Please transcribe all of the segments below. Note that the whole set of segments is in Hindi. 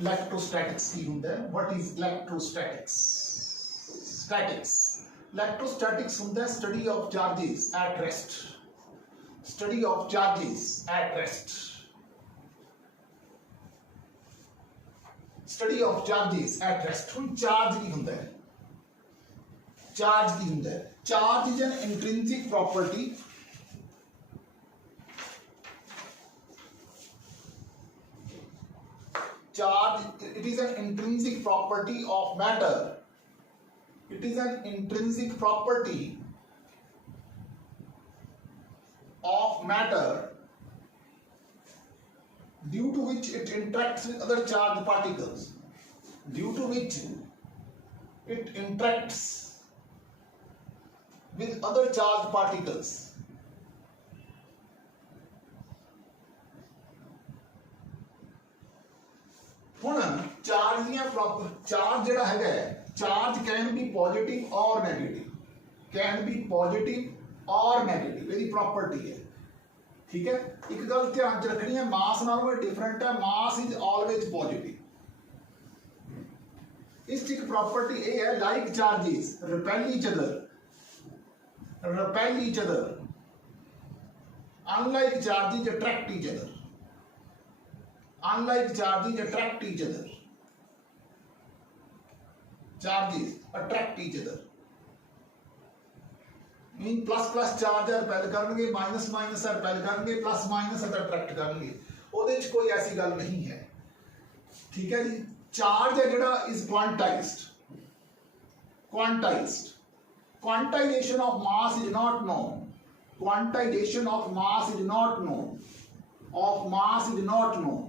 इलेक्ट्रोस्टैटिक्स की हुंदा है। What is electrostatics? Statics, electrostatics हुंदा है study of charges at rest, study of charges at rest, study of charges at rest. हुण चार्ज की हुंदा है, चार्ज की हुंदा है, charge is an intrinsic property, charge, it is an intrinsic property of matter, it is an intrinsic property of matter due to which it interacts with other charged particles, due to which it interacts with other charged particles। ਹੁਣ ਚਾਰਜ ਦੀਆਂ ਪ੍ਰੋਪਰ ਚਾਰਜ ਜਿਹੜਾ ਹੈਗਾ ਚਾਰਜ ਕੈਨ ਬੀ ਪੋਜ਼ਿਟਿਵ ਔਰ ਨੈਗੇਟਿਵ, ਕੈਨ ਬੀ ਪੋਜ਼ਿਟਿਵ ਔਰ ਨੈਗੇਟਿਵ, ਇਹਦੀ ਪ੍ਰੋਪਰਟੀ ਹੈ। ਠੀਕ ਹੈ, ਇੱਕ ਗੱਲ ਧਿਆਨ ਚ ਰੱਖਣੀ ਹੈ, ਮਾਸ ਨਾਲੋਂ ਇਹ ਡਿਫਰੈਂਟ ਹੈ, ਮਾਸ ਇਜ਼ ਆਲਵੇਜ਼ ਪੋਜ਼ਿਟਿਵ। ਇਸ ਚ ਇੱਕ ਪ੍ਰੋਪਰਟੀ ਇਹ ਹੈ, like charges repel each other, repel each other, unlike charges attract each other, unlike charges attract each other, charges attract each other, mean plus plus charge repel करनगे, minus minus repel करनगे, plus minus attract करनगे, ਉਹਦੇ ਚ ਕੋਈ ਐਸੀ ਗੱਲ ਨਹੀਂ ਹੈ। ठीक है जी, चार्ज है ਜਿਹੜਾ is quantized, quantized, quantization of mass is not known, quantization of mass is not known, of mass is not known,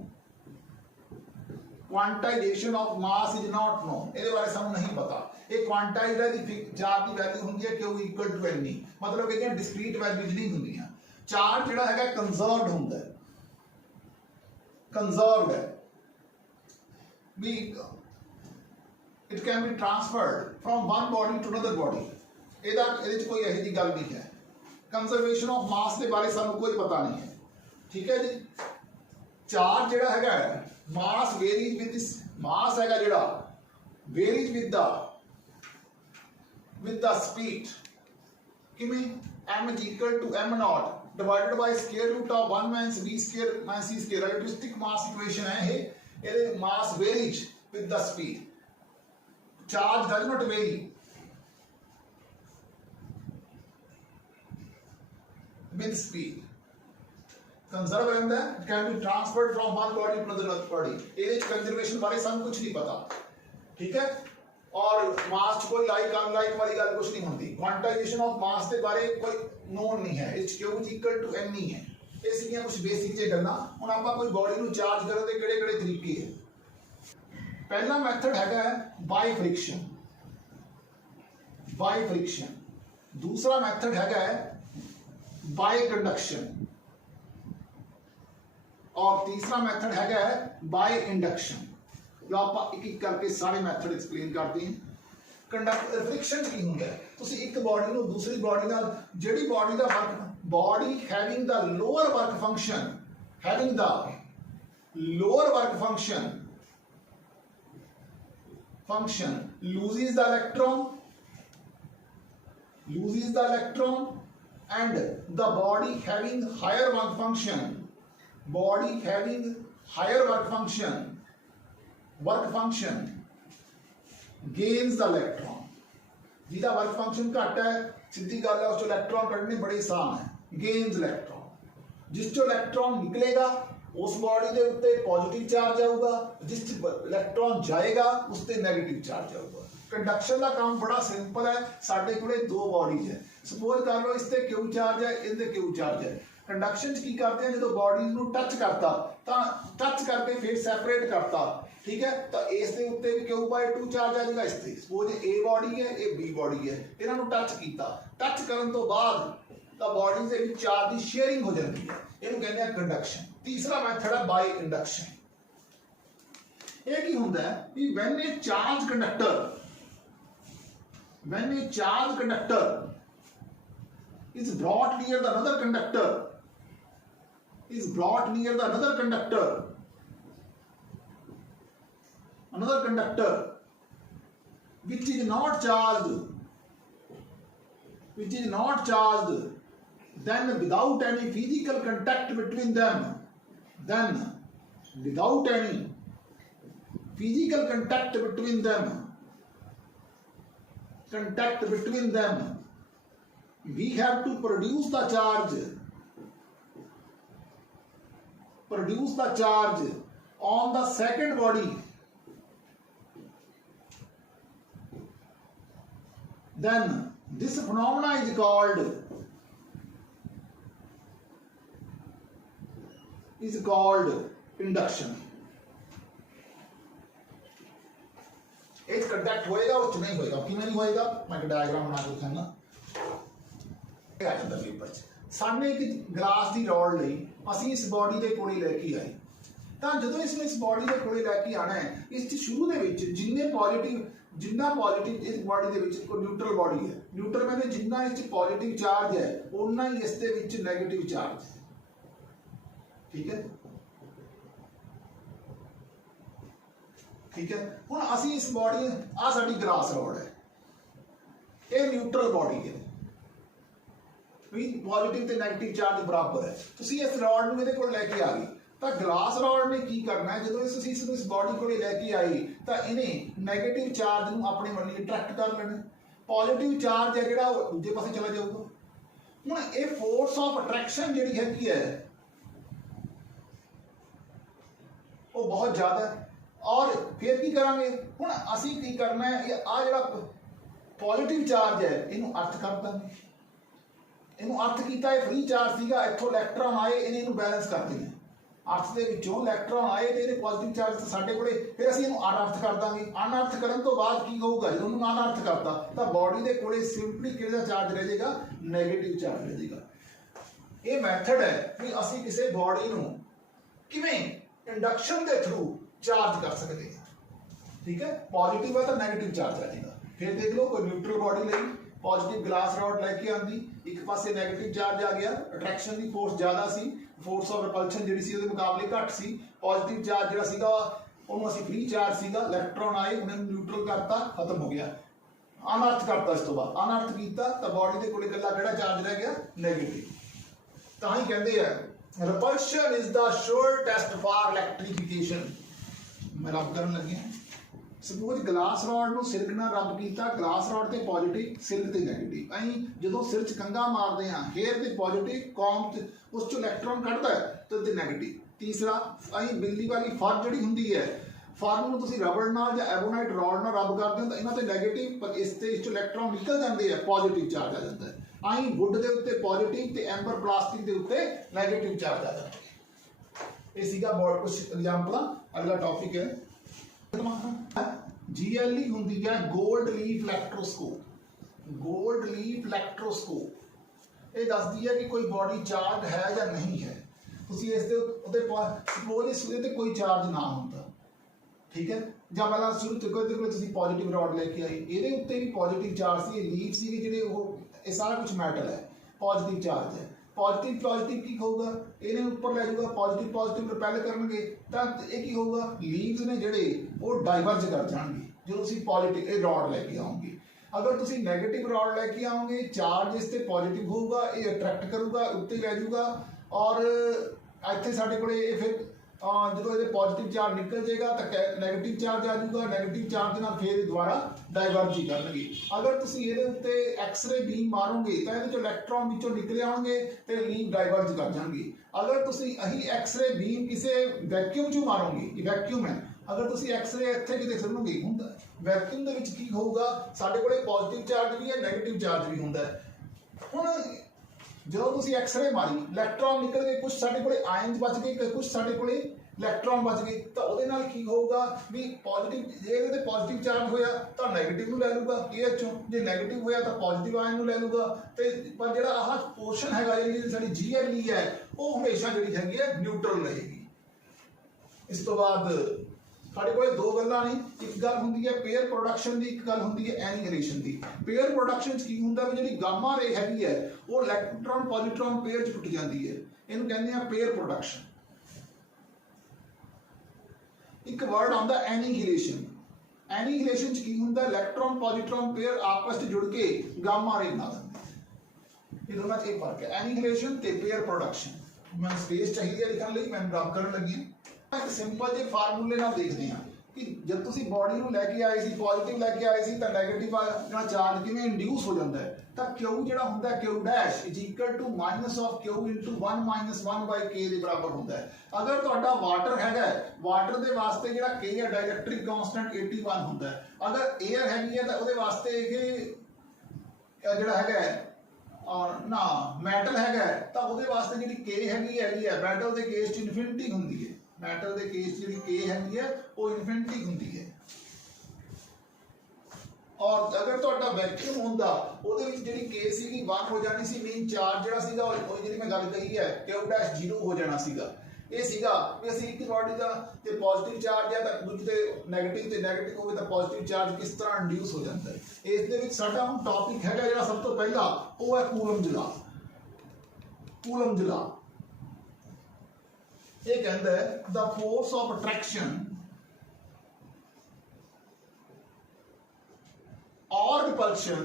quantization of mass is not known, ਇਹਦੇ ਬਾਰੇ ਸਾਨੂੰ ਨਹੀਂ ਪਤਾ। ਇਹ ਕੁਆਂਟਾਈਜ਼ਡ ਹੈ ਦੀ ਚਾਰਜ ਦੀ ਵੈਲਿਊ ਹੁੰਦੀ ਹੈ Q equal to NE, ਮਤਲਬ ਇਹਦੀਆਂ ਡਿਸਕ੍ਰੀਟ ਵੈਲਿਊਜ਼ ਨਹੀਂ ਹੁੰਦੀਆਂ। ਚਾਰਜ ਜਿਹੜਾ ਹੈਗਾ ਕੰਜ਼ਰਵਡ ਹੁੰਦਾ ਹੈ, ਕੰਜ਼ਰਵਡ ਹੈ ਵੀ it can be transferred from one body to another body, ਇਹਦੇ ਚ ਕੋਈ ਇਹੋ ਜਿਹੀ ਗੱਲ ਨਹੀਂ ਹੈ। ਕੰਜ਼ਰਵੇਸ਼ਨ ਆਫ ਮਾਸ ਦੇ ਬਾਰੇ ਸਾਨੂੰ ਕੋਈ ਪਤਾ ਨਹੀਂ ਹੈ। ਠੀਕ ਹੈ ਜੀ, ਚਾਰਜ ਜਿਹੜਾ ਹੈਗਾ ਮਾਸ ਵੇਰੀਜ਼ ਵਿਦ ਦਿਸ, ਮਾਸ ਹੈਗਾ ਜਿਹੜਾ ਵੇਰੀਜ਼ ਵਿਦ ਦਾ ਸਪੀਡ, ਕਿਵੇਂ m is equal to m naught divided by square root of 1 minus v square minus c square, इलेक्ट्रिस्टिक mass equation है ये, ਇਹਦੇ मास varies with the speed, charge does not vary with speed, conserve रहता है, it can be transferred from one body to another body, ਇਹਦੇ ਚ कंजर्वेशन बारे ਸਾਨੂੰ कुछ नहीं पता। ठीक है, और मास कोई लाइक अनलाइक वाली गल कुछ नहीं होती, क्वांटाइजेशन ऑफ मास के बारे कोई नोन नहीं है, Q इक्वल टू NE है। ਇਹ ਸੀਗੀਆਂ ਕੁਝ ਬੇਸਿਕ ਜੇ ਗੱਲਾਂ। ਹੁਣ ਆਪਾਂ ਕੋਈ ਬੋਡੀ ਨੂੰ ਚਾਰਜ ਕਰਨ ਦੇ ਕਿਹੜੇ ਕਿਹੜੇ ਤਰੀਕੇ ਹੈ। ਪਹਿਲਾ ਮੈਥਡ ਹੈਗਾ ਬਾਈ ਫ੍ਰਿਕਸ਼ਨ, बाय फ्रिक्शन, दूसरा मेथड है बाय कंडक्शन, और तीसरा मेथड है बाय इंडक्शन। जो आप एक एक करके सारे मेथड एक्सप्लेन करते हैं। कंडक्ट फ्रिक्शन की होंगे तुसी एक बॉडी नु दूसरी बॉडी नाल जेडी बॉडी दा work, body having the lower work function, having the lower work function loses the electron, and the body having higher work function, gains the electron। जिहदा वर्क फंक्शन घट है सीधी गल है उस इलेक्ट्रॉन कढ़ने बड़े आसान है, गेन्स इलेक्ट्रॉन। जिस चो इलेक्ट्रॉन निकलेगा उस बॉडी के उत्ते पॉजिटिव चार्ज आऊगा, जिस इलेक्ट्रॉन जाएगा उस ते नेगेटिव चार्ज आऊगा। कंडक्शन का काम बड़ा सिंपल है, साडे कोले दो बॉडीज है, सपोज कर लो इस ते क्यू चार्ज है, इस ते क्यू चार्ज है। कंडक्शन की करते हैं, जो बॉडीज नूं टच करता तो टच करके फिर सैपरेट करता, ठीक है, तो इस दे उत्ते भी Q/2 चार्ज आ जाएगा। इस ते सपोज ए बॉडी है, ए बी बॉडी है, इन्हां नूं टच कीता, टच करन तो बाद तो बॉडीज दे विच चार्ज की शेयरिंग हो जाती है, इहनूं कहंदे आ कंडक्शन। तीसरा मैथड है बाय इंडक्शन। ये की हुंदा है कि when A charge conductor is brought near the another conductor, another conductor which is not charged, then without any physical contact between them, we have to produce the charge on the second body. Then this phenomena is called induction. एक कंडक्ट होएगा उस नहीं होएगा, क्यों नहीं होएगा? मैं डायग्राम बना के दिखाना आ ਜਾਂਦਾ ਪੇਪਰ 'ਚ। ਸਾਹਮਣੇ ਇੱਕ ਗਲਾਸ ਦੀ ਰੋਡ ਲਈ ਅਸੀਂ ਇਸ ਬਾਡੀ ਦੇ ਕੋਲੇ ਲੈ ਕੇ ਆਏ, ਤਾਂ ਜਦੋਂ ਇਸ ਬਾਡੀ ਦੇ ਕੋਲੇ ਲੈ ਕੇ ਆਣਾ ਹੈ, ਇਸ 'ਚ ਸ਼ੁਰੂ ਦੇ ਵਿੱਚ ਜਿੰਨਾ ਪੋਜ਼ਿਟਿਵ ਇਸ ਬਾਡੀ ਦੇ ਵਿੱਚ ਕੋਈ ਨਿਊਟਰਲ ਬਾਡੀ ਹੈ, ਨਿਊਟਰਲ ਮੈਨੇ ਜਿੰਨਾ ਇਸ 'ਚ ਪੋਜ਼ਿਟਿਵ ਚਾਰਜ ਹੈ ਉਨਾ ਹੀ ਇਸ ਦੇ ਵਿੱਚ ਨੈਗੇਟਿਵ ਚਾਰਜ ਹੈ। ਠੀਕ ਹੈ, ਹੁਣ ਅਸੀਂ ਇਸ ਬਾਡੀ ਆ ਸਾਡੀ ਗਲਾਸ ਰੋਡ ਹੈ, ਇਹ ਨਿਊਟਰਲ ਬਾਡੀ ਹੈ ਵੀ ਪੋਜ਼ਿਟਿਵ ਤੇ ਨੈਗੇਟਿਵ ਚਾਰਜ ਬਰਾਬਰ ਹੈ। ਤੁਸੀਂ ਇਸ ਰੋਡ ਨੂੰ ਇਹਦੇ ਕੋਲ ਲੈ ਕੇ ਆ ਗਏ ਤਾਂ ਗਲਾਸ ਰੋਡ ਨੇ ਕੀ ਕਰਨਾ ਹੈ, ਜਦੋਂ ਤੁਸੀਂ ਇਸ ਬਾਡੀ ਕੋਲੇ ਲੈ ਕੇ ਆਏ ਤਾਂ ਇਹਨੇ ਨੈਗੇਟਿਵ ਚਾਰਜ ਨੂੰ ਆਪਣੇ ਵੱਲ ਅਟਰੈਕਟ ਕਰ ਲੈਣਾ, ਪੋਜ਼ਿਟਿਵ ਚਾਰਜ ਹੈ ਜਿਹੜਾ ਉਹ ਦੂਜੇ ਪਾਸੇ ਚਲਾ ਜਾਊਗਾ। ਹੁਣ ਇਹ ਫੋਰਸ ਆਫ ਅਟਰੈਕਸ਼ਨ ਜਿਹੜੀ ਹੈਗੀ ਹੈ ਉਹ ਬਹੁਤ ਜ਼ਿਆਦਾ ਹੈ। ਔਰ ਫਿਰ ਕੀ ਕਰਾਂਗੇ, ਹੁਣ ਅਸੀਂ ਕੀ ਕਰਨਾ ਹੈ, ਇਹ ਆ ਜਿਹੜਾ ਪੋਜ਼ਿਟਿਵ ਚਾਰਜ ਹੈ ਇਹਨੂੰ ਅਰਥ ਕਰ ਦਾਂਗੇ, ਇਹਨੂੰ ਅਰਥ ਕੀਤਾ ਇਹ ਫ੍ਰੀ ਚਾਰਜ ਸੀਗਾ, ਇੱਥੋਂ ਇਲੈਕਟ੍ਰੋਨ ਆਏ ਇਹਨੂੰ ਬੈਲੈਂਸ ਕਰ ਦਿੰਦੇ, ਅਰਥ ਦੇ ਵਿੱਚੋਂ ਇਲੈਕਟ੍ਰੋਨ ਆਏ ਤੇ ਇਹਦੇ ਪੋਜ਼ਿਟਿਵ ਚਾਰਜ ਸਾਡੇ ਕੋਲੇ, ਫਿਰ ਅਸੀਂ ਇਹਨੂੰ ਅਨਅਰਥ ਕਰ ਦਾਂਗੇ। ਅਨਅਰਥ ਕਰਨ ਤੋਂ ਬਾਅਦ ਕੀ ਹੋਊਗਾ, ਜਦੋਂ ਉਹਨੂੰ ਅਨਅਰਥ ਕਰਤਾ ਤਾਂ ਬਾਡੀ ਦੇ ਕੋਲੇ ਸਿੰਪਲੀ ਕਿਹੜਾ ਚਾਰਜ ਰਹਿ ਜਾਏਗਾ, ਨੈਗੇਟਿਵ ਚਾਰਜ ਰਹਿ ਜਾਏਗਾ। ਇਹ ਮੈਥਡ ਹੈ ਵੀ ਅਸੀਂ ਕਿਸੇ ਬਾਡੀ ਨੂੰ ਕਿਵੇਂ ਇੰਡਕਸ਼ਨ ਦੇ ਥਰੂ ਚਾਰਜ ਕਰ ਸਕਦੇ ਹਾਂ। ਠੀਕ ਹੈ, ਪੋਜ਼ਿਟਿਵ ਹੈ ਤਾਂ ਨੈਗੇਟਿਵ ਚਾਰਜ ਆ ਜਾਏਗਾ। ਫਿਰ ਦੇਖ ਲਓ ਕੋਈ ਨਿਊਟਰਲ ਬਾਡੀ ਲਈ ਪੋਜ਼ਿਟਿਵ ਗਲਾਸ ਰੋਡ ਲੈ ਕੇ ਆਂਦੀ, ਇੱਕ ਪਾਸੇ ਨੈਗੇਟਿਵ ਚਾਰਜ ਆ ਗਿਆ, ਅਟਰੈਕਸ਼ਨ ਦੀ ਫੋਰਸ ਜ਼ਿਆਦਾ ਸੀ, ਫੋਰਸ ਆਫ ਰਿਪਲਸ਼ਨ ਜਿਹੜੀ ਸੀ ਉਹਦੇ ਮੁਕਾਬਲੇ ਘੱਟ ਸੀ, ਪੋਜ਼ਿਟਿਵ ਚਾਰਜ ਜਿਹੜਾ ਸੀਗਾ ਉਹਨੂੰ ਅਸੀਂ ਫ੍ਰੀ ਚਾਰਜ ਸੀਗਾ, ਇਲੈਕਟ੍ਰੋਨ ਆਏ ਉਹਨੇ ਨਿਊਟਰਲ ਕਰਤਾ, ਖਤਮ ਹੋ ਗਿਆ, ਅਨਅਰਥ ਕਰਤਾ। ਇਸ ਤੋਂ ਬਾਅਦ ਅਨਅਰਥ ਕੀਤਾ ਤਾਂ ਬਾਡੀ ਦੇ ਕੋਲੇ ਇਕੱਲਾ ਕਿਹੜਾ ਚਾਰਜ ਰਹਿ ਗਿਆ, ਨੈਗੇਟਿਵ। ਤਾਂ ਹੀ ਕਹਿੰਦੇ ਆ repulsion is the sure test for electrification. ਮੈਂ ਰੱਬ ਕਰਨ ਲੱਗਿਆ, ਸਪੋਜ਼ ਗਲਾਸ ਰੋਡ ਨੂੰ ਸਿਲਕ ਨਾਲ ਰੱਬ ਕੀਤਾ, ਗਲਾਸ ਰੋਡ ਤੇ ਪੋਜ਼ਿਟਿਵ, ਸਿਲਕ ਤੇ ਨੈਗੇਟਿਵ। ਅਸੀਂ ਜਦੋਂ ਸਿਰ 'ਚ ਕੰਘਾ ਮਾਰਦੇ ਹਾਂ, ਹੇਅਰ ਤੇ ਪੋਜ਼ਿਟਿਵ, ਕੌਮ 'ਚ ਉਸ 'ਚੋਂ ਇਲੈਕਟ੍ਰੋਨ ਕੱਢਦਾ ਤੇ ਨੈਗੇਟਿਵ। ਤੀਸਰਾ ਅਸੀਂ ਬਿੱਲੀ ਵਾਲੀ ਫਰ ਜਿਹੜੀ ਹੁੰਦੀ ਹੈ, ਫਰ ਨੂੰ ਤੁਸੀਂ ਰਬੜ ਨਾਲ ਜਾਂ ਐਬੋਨਾਈਟ ਰੋਡ ਨਾਲ ਰੱਬ ਕਰਦੇ ਹੋ ਤਾਂ ਇਹਨਾਂ ਤੇ ਨੈਗੇਟਿਵ, ਪਰ ਇਸ 'ਚੋਂ ਇਲੈਕਟ੍ਰੋਨ ਨਿਕਲ ਜਾਂਦੇ ਆ, ਪੋਜ਼ਿਟਿਵ ਚਾਰਜ ਆ ਜਾਂਦਾ ਹੈ। ਅਸੀਂ ਵੁੱਡ ਦੇ ਉੱਤੇ ਪੋਜ਼ਿਟਿਵ ਤੇ ਐਂਬਰ ਪਲਾਸਟਿਕ ਦੇ ਉੱਤੇ ਨੈਗੇਟਿਵ ਚਾਰਜ ਆ ਜਾਂਦਾ। ਇਹ ਸੀਗਾ ਬਹੁਤ ਕੁਝ ਐਗਜ਼ਾਮਪਲਾਂ। ਅਗਲਾ ਟੌਪਿਕ ਹੈ GLE ਹੁੰਦੀ ਹੈ ਗੋਲਡ ਲੀਫ ਇਲੈਕਟ੍ਰੋਸਕੋਪ। ਗੋਲਡ ਲੀਫ ਇਲੈਕਟ੍ਰੋਸਕੋਪ ਇਹ ਦੱਸਦੀ ਹੈ ਕਿ ਕੋਈ ਬਾਡੀ ਚਾਰਜ ਹੈ ਜਾਂ ਨਹੀਂ ਹੈ। ਤੁਸੀਂ ਇਸ ਦੇ ਉੱਤੇ ਸਪੋਜ਼ ਇਸ ਦੇ ਤੇ ਕੋਈ ਚਾਰਜ ਨਾ ਹੁੰਦਾ, ਠੀਕ ਹੈ, ਜਾਂ ਪਹਿਲਾਂ ਸ਼ੁਰੂ ਤੋਂ ਤੁਸੀਂ ਪੋਜ਼ਿਟਿਵ ਰੋਡ ਲੈ ਕੇ ਆਏ, ਇਹਦੇ ਉੱਤੇ ਵੀ ਪੋਜ਼ਿਟਿਵ ਚਾਰਜ ਸੀ, ਇਹ ਲੀਫ ਸੀਗੇ ਜਿਹੜੇ ਉਹ, ਇਹ ਸਾਰਾ ਕੁਝ ਮੈਟਲ ਹੈ, ਪੋਜ਼ਿਟਿਵ ਚਾਰਜ ਹੈ। ਪੋਜ਼ਿਟਿਵ ਕੀ ਹੋਊਗਾ, ਇਹਨੇ ਉੱਪਰ ਲੈ ਜਾਊਗਾ, ਪੋਜ਼ਿਟਿਵ ਰਿਪੈਲ ਕਰਨਗੇ ਤਾਂ ਇਹ ਕੀ ਹੋਊਗਾ, ਲੀਵਸ ਨੇ ਜਿਹੜੇ ਉਹ ਡਾਈਵਰਜ ਕਰ ਜਾਣਗੇ ਜਦੋਂ ਤੁਸੀਂ ਪੋਜ਼ਿਟਿਵ ਇਹ ਰੋਡ ਲੈ ਕੇ ਆਓਗੇ। ਅਗਰ ਤੁਸੀਂ ਨੈਗੇਟਿਵ ਰੋਡ ਲੈ ਕੇ ਆਓਗੇ, ਚਾਰਜ ਇਸ ਤੇ ਪੋਜ਼ਿਟਿਵ ਹੋਊਗਾ, ਇਹ ਅਟਰੈਕਟ ਕਰੂਗਾ, ਉੱਤੇ ਲੈ ਜਾਊਗਾ, ਔਰ ਇੱਥੇ ਸਾਡੇ ਕੋਲੇ ਇਹ ਫਿਰ ਜਦੋਂ ਇਹਦੇ ਪੋਜ਼ਿਟਿਵ ਚਾਰਜ ਨਿਕਲ ਜਾਏਗਾ ਤਾਂ ਨੈਗੇਟਿਵ ਚਾਰਜ ਆ ਜਾਊਗਾ, ਨੈਗੇਟਿਵ ਚਾਰਜ ਨਾਲ ਫਿਰ ਦੁਬਾਰਾ ਡਾਈਵਰਜ ਹੀ ਕਰਨਗੇ। ਅਗਰ ਤੁਸੀਂ ਇਹਦੇ ਉੱਤੇ ਐਕਸਰੇ ਬੀਮ ਮਾਰੋਗੇ ਤਾਂ ਇਹਦੇ ਚੋਂ ਇਲੈਕਟ੍ਰੋਨ ਵਿੱਚੋਂ ਨਿਕਲ ਆਉਣਗੇ ਤੇ ਲੀਵ ਡਾਈਵਰਜ ਕਰ ਜਾਣਗੇ। ਅਗਰ ਤੁਸੀਂ ਐਕਸਰੇ ਬੀਮ ਕਿਸੇ ਵੈਕਿਊਮ 'ਚੋਂ ਮਾਰੋਗੇ, ਇਹ ਵੈਕਿਊਮ ਹੈ, ਅਗਰ ਤੁਸੀਂ ਐਕਸਰੇ ਇੱਥੇ ਕਿਤੇ ਸੁਣੋਗੇ ਹੁੰਦਾ, ਵੈਕਿਊਮ ਦੇ ਵਿੱਚ ਕੀ ਹੋਊਗਾ, ਸਾਡੇ ਕੋਲੇ ਪੋਜ਼ਿਟਿਵ ਚਾਰਜ ਵੀ ਹੈ, ਨੈਗੇਟਿਵ ਚਾਰਜ ਵੀ ਹੁੰਦਾ ਹੈ। ਹੁਣ ਜਦੋਂ ਤੁਸੀਂ ਐਕਸਰੇ ਮਾਰੀ, ਇਲੈਕਟ੍ਰੋਨ ਨਿਕਲ ਗਏ, ਕੁਝ ਸਾਡੇ ਕੋਲੇ ਆਇਨਸ ਬਚ ਗਏ, ਕੁਝ ਸਾਡੇ ਕੋਲੇ ਇਲੈਕਟ੍ਰੋਨ ਬਚ ਗਏ, ਤਾਂ ਉਹਦੇ ਨਾਲ ਕੀ ਹੋਊਗਾ ਵੀ ਪੋਜ਼ਿਟਿਵ, ਜੇ ਇਹਦੇ ਤੇ ਪੋਜ਼ਿਟਿਵ ਚਾਰਜ ਹੋਇਆ ਤਾਂ ਨੈਗੇਟਿਵ ਨੂੰ ਲੈ ਲੂਗਾ ਇਹ ਚੋਂ, ਜੇ ਨੈਗੇਟਿਵ ਹੋਇਆ ਤਾਂ ਪੋਜ਼ਿਟਿਵ ਆਇਨ ਨੂੰ ਲੈ ਲੂਗਾ। ਤੇ ਪਰ ਜਿਹੜਾ ਆਹ ਪੋਰਸ਼ਨ ਹੈਗਾ, ਜਿਹੜੀ ਸਾਡੀ GLE ਹੈ, ਉਹ ਹਮੇਸ਼ਾ ਜਿਹੜੀ ਹੈਗੀ ਹੈ ਨਿਊਟਰਲ ਰਹੇਗੀ। ਇਸ ਤੋਂ ਬਾਅਦ ਸਾਡੇ ਕੋਲ ਦੋ ਗੱਲਾਂ ਨੇ, ਇੱਕ ਗੱਲ ਹੁੰਦੀ ਹੈ ਪੇਅਰ ਪ੍ਰੋਡਕਸ਼ਨ ਦੀ, ਇੱਕ ਗੱਲ ਹੁੰਦੀ ਹੈ ਐਨੀਹਿਲੇਸ਼ਨ ਦੀ। ਪੇਅਰ ਪ੍ਰੋਡਕਸ਼ਨ 'ਚ ਕੀ ਹੁੰਦਾ ਵੀ ਜਿਹੜੀ ਗਾਮਾ ਰੇ ਹੈਗੀ ਹੈ ਉਹ ਇਲੈਕਟ੍ਰੋਨ ਪੋਜ਼ਿਟਰੋਨ ਪੇਅਰ 'ਚ ਟੁੱਟ ਜਾਂਦੀ ਹੈ, ਇਹਨੂੰ ਕਹਿੰਦੇ ਆ ਪੇਅਰ ਪ੍ਰੋਡਕਸ਼ਨ। ਇੱਕ ਵਰਡ ਆਉਂਦਾ ਐਨੀਹਿਲੇਸ਼ਨ। एनीहिलेशन च की हुंदा इलेक्ट्रॉन पॉजिट्रॉन पेयर आपस में जुड़ के गामा रे बना देंगे। ये दोनों च एक फर्क है, एनीहिलेशन ते पेयर प्रोडक्शन। मैं स्पेस चाहिए लिखने लई मैं ड्रॉप करन लगी एक सिंपल जे फार्मूले नाल देखदे हां कि जब तुसी बॉडी नूं लैके आए सी पॉजिटिव लैके आए सी तां नेगेटिव जेड़ा चार्ज किवें इंड्यूस हो जांदा है तां Q जेड़ा हुंदा है Q dash is equal to minus of Q into 1 minus 1 by K दे बराबर हुंदा है। अगर तुहाडा वाटर हैगा वाटर दे वास्ते जेड़ा K है डाइलेक्ट्रिक कांस्टेंट 81 हुंदा है। अगर एयर हैगी है तां उहदे वास्ते इह जेड़ा हैगा और ना मैटल हैगा तां उहदे वास्ते जेड़ी K हैगी है मैटल दे केस च इनफिनिटी हुंदी है। मैटर दे केस जी K हैगी है वो इनफिनिटी हुंदी है। और अगर तुहाडा वैक्यूम हुंदा ओहदे विच जेहड़ी K सीगी 1 हो जानी सी मीन चार्ज जेहड़ा सीगा ओह जेहड़ी मैं गल कही है Q डैश 0 हो जाना सीगा। ये सीगा कि असीं एक बॉडी दा ते पॉजिटिव चार्ज है तां दूजे ते नेगेटिव होवे तां पॉजिटिव चार्ज किस तरह इंड्यूस हो जाता है। इस दे विच साडा हुण टॉपिक हैगा जेहड़ा सब तो पहला वो है कूलम्ब लॉ। कूलम्ब लॉ ये कहता है the force of attraction or repulsion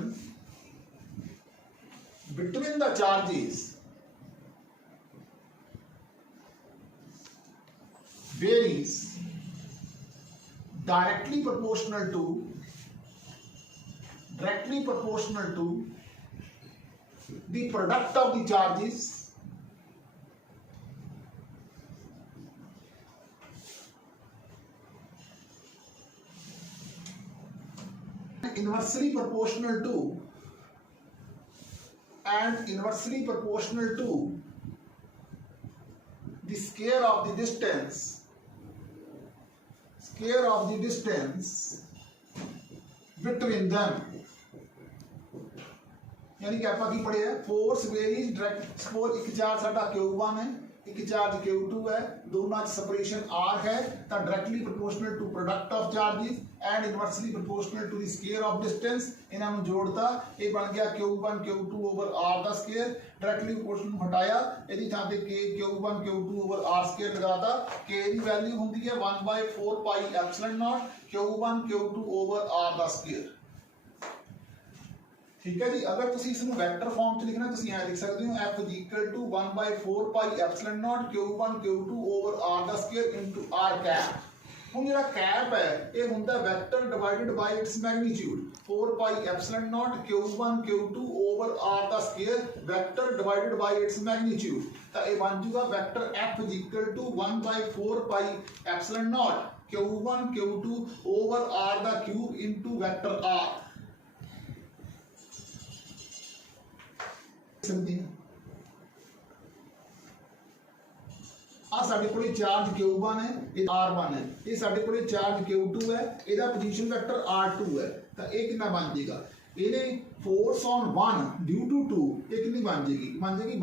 between the charges varies directly proportional to the product of the charges inversely proportional to the square of the distance between them। यानी कि आपा की पढ़े है फोर्स वेरीज डायरेक्ट। सपोज एक चार्ज साडा Q1 है एक चार्ज Q2 है दोनों च सेपरेशन R है तो directly proportional to product of charges and inversely proportional to the square of distance. इन्हां नूं जोड़ता ये बन गया Q1 Q2 ओवर R दा स्क्वायर। डायरेक्टली प्रोपोर्शनल हटाया इहदी थां ते Q1 Q2 over R square लगाता। K दी वैल्यू हुंदी है 1/4 pi epsilon nought Q1 Q2 over R दा स्क्वायर। ठीक है जी। अगर तुसी इसनूं वेक्टर फॉर्म च लिखना तुसी ऐ लिख सकते हो F equal to 1/4 pi epsilon nought Q1 Q2 over R दा स्क्वायर इनटू R कैप। हुण जेड़ा कैप है ये हुंदा vector divided by its magnitude 4 pi epsilon nought Q1 Q2 over R दा square vector divided by its magnitude तो ये बन जाएगा vector F equal to 1/4 pi epsilon nought Q1 Q2 over R दा क्यूब इनटू वेक्टर R। साडे कोले चार्ज Q1 है ये R1 है ये साडे कोले चार्ज Q2 है इहदा पोजीशन वेक्टर R2 है तो ये कितना बन जाएगा इहने फोर्स ऑन 1 ड्यू टू 2 ये कितनी बन जाएगी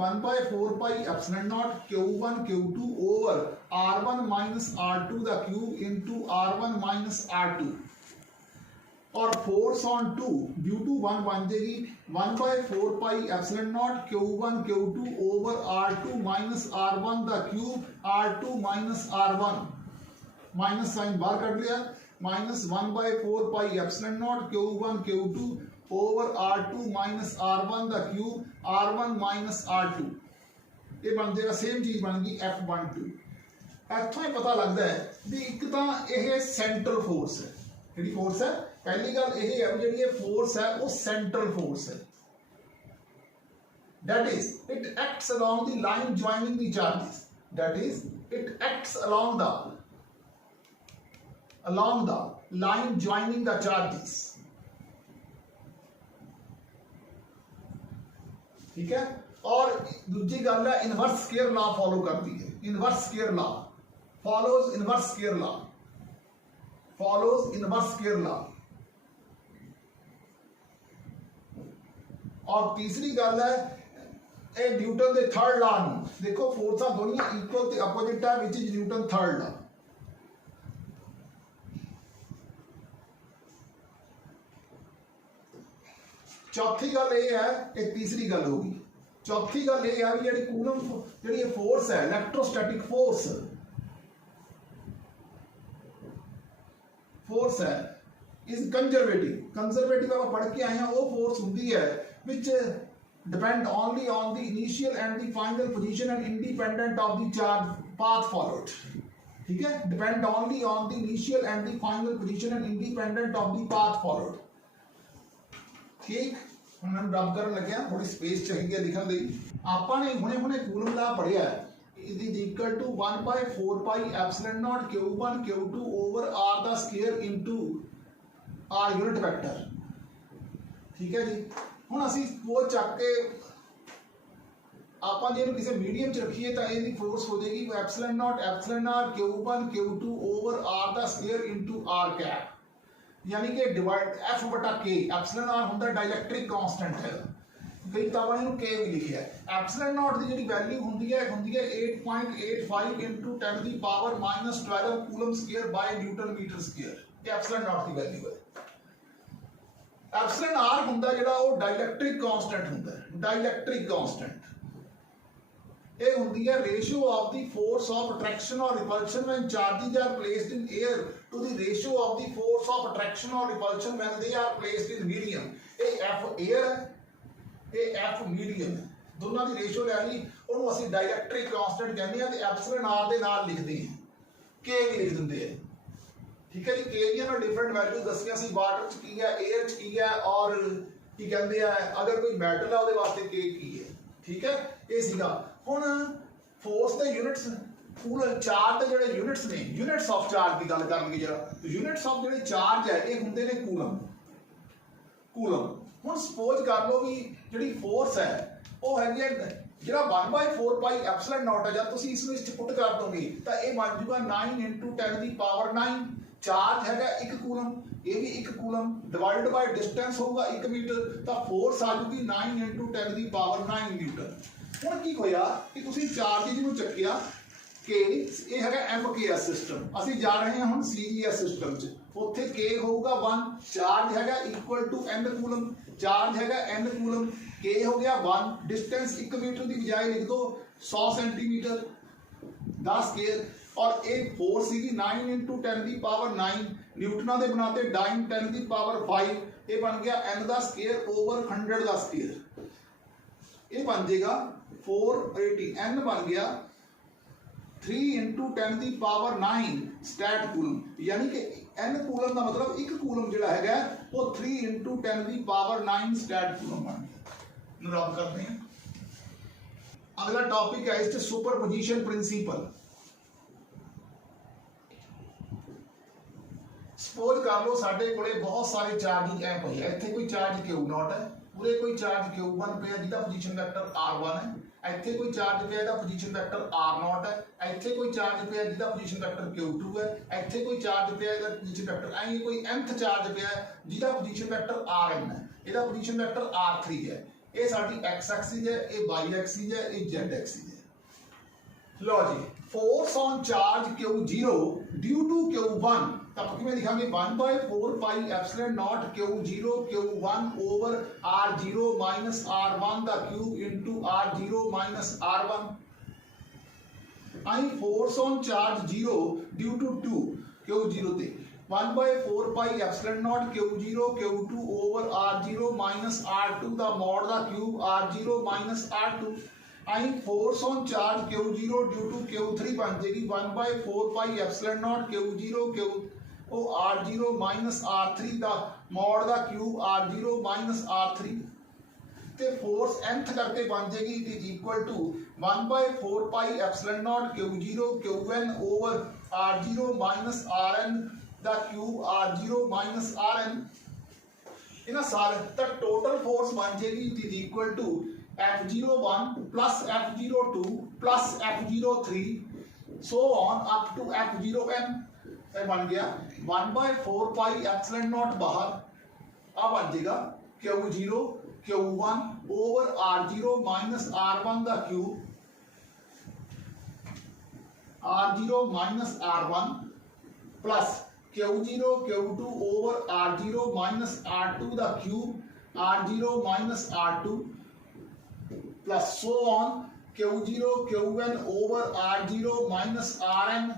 1/4 pi epsilon nought Q1 Q2 over R1 minus R2 दा cube into R1 minus R2 और फोर्स ऑन 2 ड्यू टू 1 बन जाएगी 1/4 pi epsilon nought Q1 Q2 over R2 minus R1 दा cube R2 minus R1 minus sign बाहर कर लिया minus 1/4 pi epsilon nought Q1 Q2 over R2 minus R1 दा क्यूब R1 माइनस R2 ये बन जाएगा सेम चीज बन गई F12। इत्थों ही पता लगता है भी एक तो यह सेंट्रल फोर्स है जिहड़ी फोर्स है पहली गल यह है भी जी फोर्स है वो सेंट्रल फोर्स है that is it acts along the line joining the charges that is it acts along the line joining the charges. ठीक है और दूसरी गल है इनवर्स स्क्वायर लॉ फॉलो करती है inverse square law follows inverse square law. और तीसरी गल है ए न्यूटन के थर्ड लॉ देखो फोर्सा दोनों इक्वल ते अपोजिट है which is Newton third law. चौथी गल ये है ये तीसरी गल होगी चौथी गल ये है भी जी कूलम जी फोर्स है इलेक्ट्रोस्टैटिक फोर्स है इज कंजरवेटिव आप पढ़ के आए हैं, वो फोर्स होंगी है विच depend only on the initial and the final position and independent of the charge path followed. ठीक है, depend only on the initial and the final position and independent of the path followed. ठीक, हम रब करन लगे थोड़ी स्पेस चाहिए लिखण लई। आपां ने हुणे कूलम ला पढ़िया is equal to 1/4 pi epsilon nought Q1 Q2 over r the square into r unit vector. ठीक है जी, ਹੁਣ ਅਸੀਂ ਉਹ ਚੱਕ ਕੇ ਆਪਾਂ ਜੇ ਇਹਨੂੰ ਕਿਸੇ ਮੀਡੀਅਮ ਚ ਰੱਖੀਏ ਤਾਂ ਇਹਦੀ ਫੋਰਸ ਹੋ ਜਾਏਗੀ ਐਪਸਿਲਨ ਨਾਟ epsilon r Q1 Q2 over r ਦਾ ਸਕੁਅਰ ਇਨਟੂ r ਕੈਪ, ਯਾਨੀ ਕਿ ਡਿਵਾਈਡ f ਬਟਾ k। ਐਪਸਿਲਨ r ਹੁੰਦਾ ਡਾਇਲੈਕਟ੍ਰਿਕ ਕਾਂਸਟੈਂਟ ਹੈ, ਕਈ ਤਾਂ ਆਪਾਂ ਇਹਨੂੰ k ਵੀ ਲਿਖਿਆ। ਐਪਸਿਲਨ ਨਾਟ ਦੀ ਜਿਹੜੀ ਵੈਲਿਊ ਹੁੰਦੀ ਹੈ 8.85 ਇਨਟੂ 10 ਦੀ ਪਾਵਰ -12 ਕੂਲਮ ਸਕੁਅਰ ਬਾਈ ਨਿਊਟਨ ਮੀਟਰ ਸਕੁਅਰ। ਇਹ ਐਪਸਿਲਨ ਨਾਟ ਦੀ ਵੈਲਿਊ ਹੈ। एप्सिलॉन r ਹੁੰਦਾ ਜਿਹੜਾ ਉਹ ਡਾਇਲੈਕਟ੍ਰਿਕ ਕਾਂਸਟੈਂਟ ਹੁੰਦਾ ਹੈ। ਡਾਇਲੈਕਟ੍ਰਿਕ ਕਾਂਸਟੈਂਟ ਇਹ ਹੁੰਦੀ ਹੈ ratio of the force of attraction or repulsion when charges are placed in air to the ratio of the force of attraction or repulsion when they are placed in medium. ਇਹ f 에ਅਰ ਹੈ, ਇਹ f ਮੀਡੀਅਮ ਹੈ, ਦੋਨਾਂ ਦੀ ਰੇਸ਼ੀਓ ਲੈ ਲਈ, ਉਹਨੂੰ ਅਸੀਂ ਡਾਇਲੈਕਟ੍ਰਿਕ ਕਾਂਸਟੈਂਟ ਕਹਿੰਦੇ ਆ ਤੇ ਐਪਸਿਲਨ r ਦੇ ਨਾਲ ਲਿਖਦੇ ਹਾਂ, k ਵੀ ਲਿਖ ਦਿੰਦੇ ਆ। ठीक है जी, के ਦੀਆਂ ਨਾ डिफरेंट वैल्यूज दसिया सी, वाटर च की है, एयर च की है और की कहते हैं अगर कोई मैटल है ਉਹਦੇ ਵਾਸਤੇ के की है। ठीक है, ਇਹ ਸੀਗਾ। ਹੁਣ फोर्स ਦੇ यूनिट्स पूरा चार्ज ਦੇ ਜਿਹੜੇ यूनिट्स ਨੇ, यूनिट्स ऑफ चार्ज ਦੀ ਗੱਲ ਕਰਾਂਗੇ ਜਰਾ। यूनिट्स ऑफ ਜਿਹੜੇ ਚਾਰਜ ਹੈ ਇਹ ਹੁੰਦੇ ਨੇ ਕੂਲਮ। ਹੁਣ ਸਪੋਜ਼ ਕਰ ਲਓ ਵੀ ਜਿਹੜੀ ਫੋਰਸ ਹੈ ਉਹ ਹੈਗੀ ਹੈ ਜਿਹੜਾ 1/4 ਪਾਈ ਐਪਸਿਲਨ ਨਾਟ ਹੈ, ਜਦ ਤੁਸੀਂ ਇਸ ਨੂੰ ਇਸ ਚ ਪੁੱਟ ਕਰ ਦੋਗੇ ਤਾਂ ਇਹ ਬਣ ਜੂਗਾ 9 × 10 ਦੀ ਪਾਵਰ 9। चार्ज है 1 कूलम, ये भी 1 कूलम डिवाइडेड बाय डिस्टेंस होगा 1 मीटर, तो फोर्स आ जाएगी 9 × 10 ਦੀ ਪਾਵਰ 9 मीटर। ਹੁਣ ਕੀ ਹੋਇਆ ਕਿ ਤੁਸੀਂ ਚਾਰਜ ਨੂੰ ਚੱਕਿਆ ਕਿ ਇਹ ਹੈਗਾ MKS ਸਿਸਟਮ, ਅਸੀਂ ਜਾ ਰਹੇ ਹਾਂ ਹੁਣ CGS ਸਿਸਟਮ ਚ। ਉੱਥੇ K ਹੋਊਗਾ 1, ਚਾਰਜ ਹੈਗਾ equal to n coulomb, charge ਹੈਗਾ n ਕੂਲਮ, K ਹੋ ਗਿਆ 1, डिस्टेंस 1 मीटर ਦੀ ਬਜਾਏ ਲਿਖ ਦੋ 100 सेंटीमीटर 10 स्केयर, और एक फोर्स सी 9 × 10 ਦੀ ਪਾਵਰ 9 ਨਿਊਟਨਾਂ ਦੇ ਬਣਾਤੇ 9 × 10 ਦੀ ਪਾਵਰ 5, ਇਹ ਬਣ ਗਿਆ n ਦਾ ਸਕੁਅਰ ਓਵਰ 100 ਦਾ ਸਕੁਅਰ। ਇਹ ਬਣ ਜਾਏਗਾ 480, n ਬਣ ਗਿਆ 3 × 10 ਦੀ ਪਾਵਰ 9 ਸਟੈਟ ਕੂਲਮ, यानी कि n ਕੂਲਮ ਦਾ ਮਤਲਬ 1 ਕੂਲਮ ਜਿਹੜਾ ਹੈਗਾ ਉਹ 3 × 10 ਦੀ ਪਾਵਰ 9 ਸਟੈਟ ਕੂਲਮ ਬਣ ਗਿਆ। ਨੂੰ ਰੱਬ ਕਰਦੇ हैं। अगला टॉपिक है इस सुपरपोजिशन प्रिंसिपल। सपोज कर लो साडे कोले बहुत सारे चार्जेस ऐ पए है, इत्थे कोई चार्ज Q0 है, उरे कोई चार्ज Q1 पे जिहदा पोजीशन वेक्टर R1 है, इत्थे कोई चार्ज पे जिहदा पोजीशन वेक्टर R0 है, इत्थे कोई चार्ज पे जिहदा पोजीशन वेक्टर Q2 है, इत्थे कोई चार्ज पे जिहदा पोजीशन वेक्टर ऐ कोई nth चार्ज पे जिहदा पोजीशन वेक्टर Rn है, इहदा पोजीशन वेक्टर R3 है। ये साडी x एक्सिस है, ये y एक्सिस है, ये z एक्सिस है। लो जी, force on charge Q0 due to Q1 तब किमें लिखांगे 1/4 pi epsilon not Q0 Q1 over R0 minus R1 दा cube into R0 minus R1। I force on charge 0 due to Q0 ते 1/4 pi epsilon not Q0 Q2 over R0 minus R2 दा मॉड दा cube R0 minus R2। I force on charge Q0 due to Q3 बन जाएगी 1/4 pi epsilon not Q0 R0 minus R3 दा मॉड दा क्यूब R0 माइनस R3 ते फोर्स nth करके बन जाएगी it is equal to 1/4 pi epsilon not Q0 Qn over R0 minus Rn दा क्यूब R0 माइनस Rn। इना सारे तक टोटल फोर्स बन जाएगी it is equal to F01 plus F02 plus F03 so on up to F0n। बन गया 1/4 पाई एप्सिलॉन नॉट बाहर, अब बन जाएगा Q0 Q1 over R0 minus R1 दा cube R0 minus R1 plus Q0 Q2 over R0 minus R2 दा cube R0 minus R2 plus so on Q0 Qn over R0 minus Rn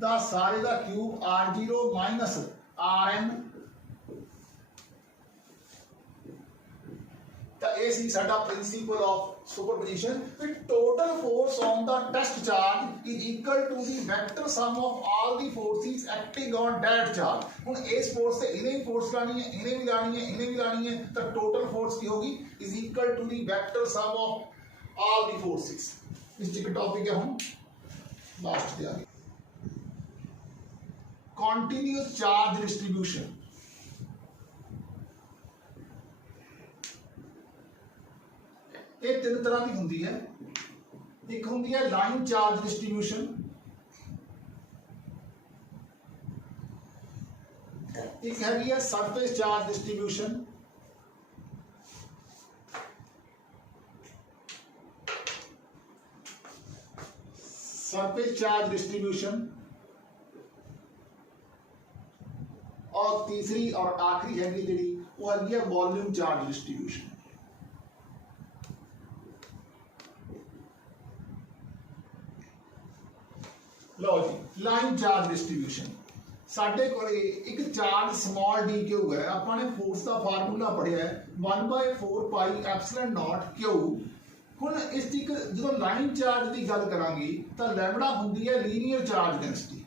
दा सारे दा क्यूब R0 माइनस Rn तो ये सी साडा प्रिंसिपल ऑफ सुपरपोजिशन कि total force on the test charge is equal to the vector sum of all the forces acting on that charge. हुन इस फोर्स से इन्हें भी फोर्स लानी है, इन्हें भी लानी है, इन्हें भी लानी है, तो टोटल फोर्स की होगी is equal to the vector sum of all the forces. इस का टॉपिक है हम लास्ट पे आगे कंटीन्यूअस चार्ज डिस्ट्रीब्यूशन। ये तीन तरह की होंगी है, एक होंगी है लाइन चार्ज डिस्ट्रीब्यूशन, एक हैगी है surface charge distribution, surface charge distribution, और तीसरी और आखिरी हैगी जी वो हैगी है वॉल्यूम चार्ज डिस्ट्रीब्यूशन। लो जी लाइन चार्ज डिस्ट्रीब्यूशन साडे कोले एक चार्ज स्मॉल डी क्यू है, आपने फोर्स का फार्मूला पढ़िया है 1/4 पाई एप्सिलॉन नॉट क्यू। हुण इस दी जो लाइन चार्ज की गल करांगे तो लैम्बडा हुंदी है linear charge density,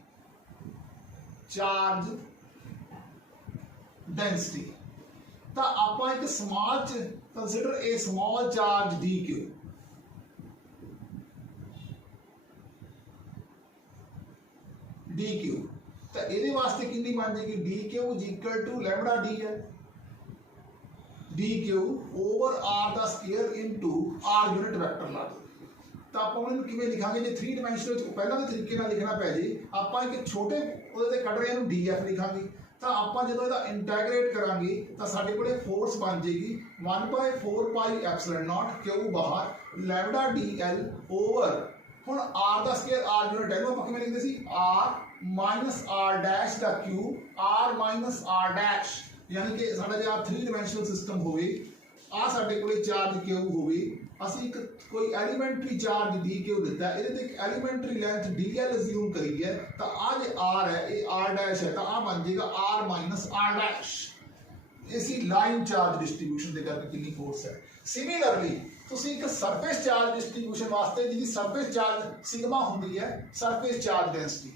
charge density. तो आप एक small consider a small charge D Q, D Q तो ये वास्ते कितनी बन जाएगी D Q is equal to lambda D है, D Q over are the square into R unit vector ला दो। तो आप किमें लिखांगे जो 3 डायमेंशनल पहला तो तरीके ना लिखना पै जे आप एक छोटे वो कट रहे हैं डी एफ लिखांगे। तो आप जो इसका इंटैग्रेट करांगे तो साडे कोले फोर्स बन जाएगी 1/4 पाई एप्सिलॉन नॉट क्यू बाहर लैम्बडा डी एल ओवर हुण r the square r unit है आप किमें लिखते सी r minus are dash the cube are minus are dash, यानी कि साडा जो 3 डायमेंशनल सिस्टम होवे आ साडे कोले चार्ज क्यू होवे, असी एक कोई एलीमेंट्री चार्ज डी क्यू दिता है, इहदे ते एक elementary length D L assume करी है, तो आ जे आर है ये आर डैश है, तो आ बन जाएगा आर माइनस आर डैश। इसी लाइन चार्ज डिस्ट्रीब्यूशन दे करके कितनी फोर्स है। सिमिलरली तुसी एक सरफेस चार्ज डिस्ट्रीब्यूशन वास्ते जिहदी सरफेस चार्ज सिग्मा हुंदी है surface charge density,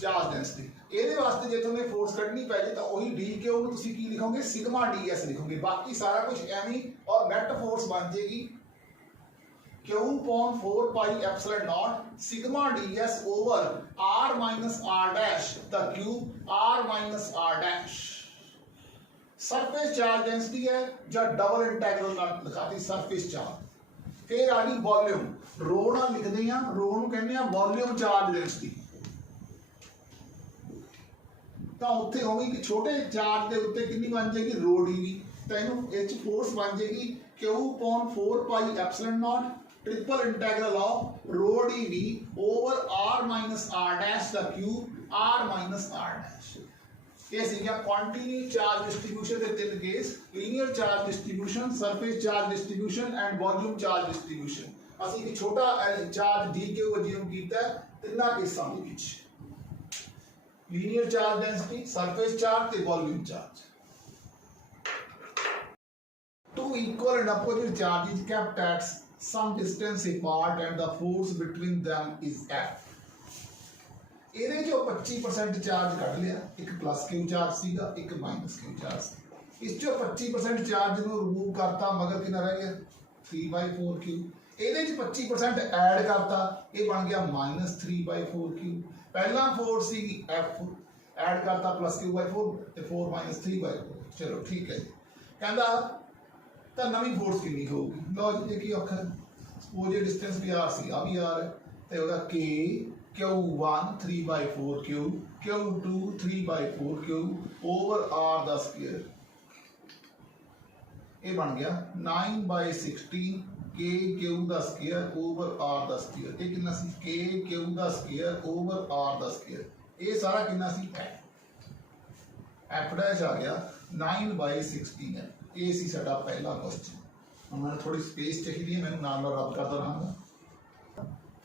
charge density ये वास्ते जो तुम्हें फोर्स कटनी पै जाए तो वही डी क्यू में तुसी की लिखोगे सिग्मा डी एस लिखोगे, बाकी सारा कुछ एवं और नेट फोर्स बन जाएगी Q upon 4 pi epsilon nought sigma d s over are minus are dash the cube are minus are dash. Surface charge density है जो डबल इंटीग्रल ना लिखाती सरफेस चार्ज। फिर आ गई वॉल्यूम, रो ना लिखते हैं, रो नूं कहते हैं वॉल्यूम चार्ज डेंसिटी। तो उत्थे होगी कि छोटे चार्ज के उत्ते कितनी बन जाएगी रो डी वी, तो इनू एच फोर्स बन जाएगी Q upon 4 pi epsilon naught triple integral of rho D V over are minus are dash the cube are minus are dash. ये सीखा कंटिन्यू चार्ज डिस्ट्रीब्यूशन के तीन case, linear charge distribution, surface charge distribution and volume charge distribution. असीं एक छोटा चार्ज डी क्यू अज्यूम कीता तिन्ना केसां दे विच linear charge density, surface charge ते volume charge. Two equal and opposite charges kept at some distance apart and the force between them is F। ਇਹਦੇ ਜੋ 25% ਚਾਰਜ ਕੱਢ ਲਿਆ, ਇੱਕ ਪਲੱਸ ਕਿਊ ਚਾਰਜ ਸੀਗਾ, ਇੱਕ ਮਾਈਨਸ ਕਿਊ ਚਾਰਜ ਸੀ। ਇਸ ਚੋਂ 25% ਚਾਰਜ ਨੂੰ ਰਿਮੂਵ ਕਰਤਾ, ਮਗਰ ਕਿੰਨਾ ਰਹਿ ਗਿਆ 3/4 ਕਿਊ। ਇਹਦੇ ਚ 25% ਐਡ ਕਰਤਾ, ਇਹ ਬਣ ਗਿਆ -3/4 ਕਿਊ। पहला फोर्स सी एफ ऐड करता प्लस क्यू बाई 4 ते 4 माइनस 3/4। चलो ठीक है जी, कहता तो नवी फोर्स कितनी होगी। लो जी की औखा सपोज ये डिस्टेंस भी आर सी आ भी आर है, तो वह k Q1 3/4 q, Q2 3/4 q over are the square, ये बन गया 9/16 k q the square over are the square. ये कितना सी k q the square over are the square. ये सारा कितना सी एफ डैश आ गया 9/16 है। ये सी साडा पहला क्वेश्चन। हम मैंने थोड़ी स्पेस चाहिए, मैं नाम रद्द करता रहा।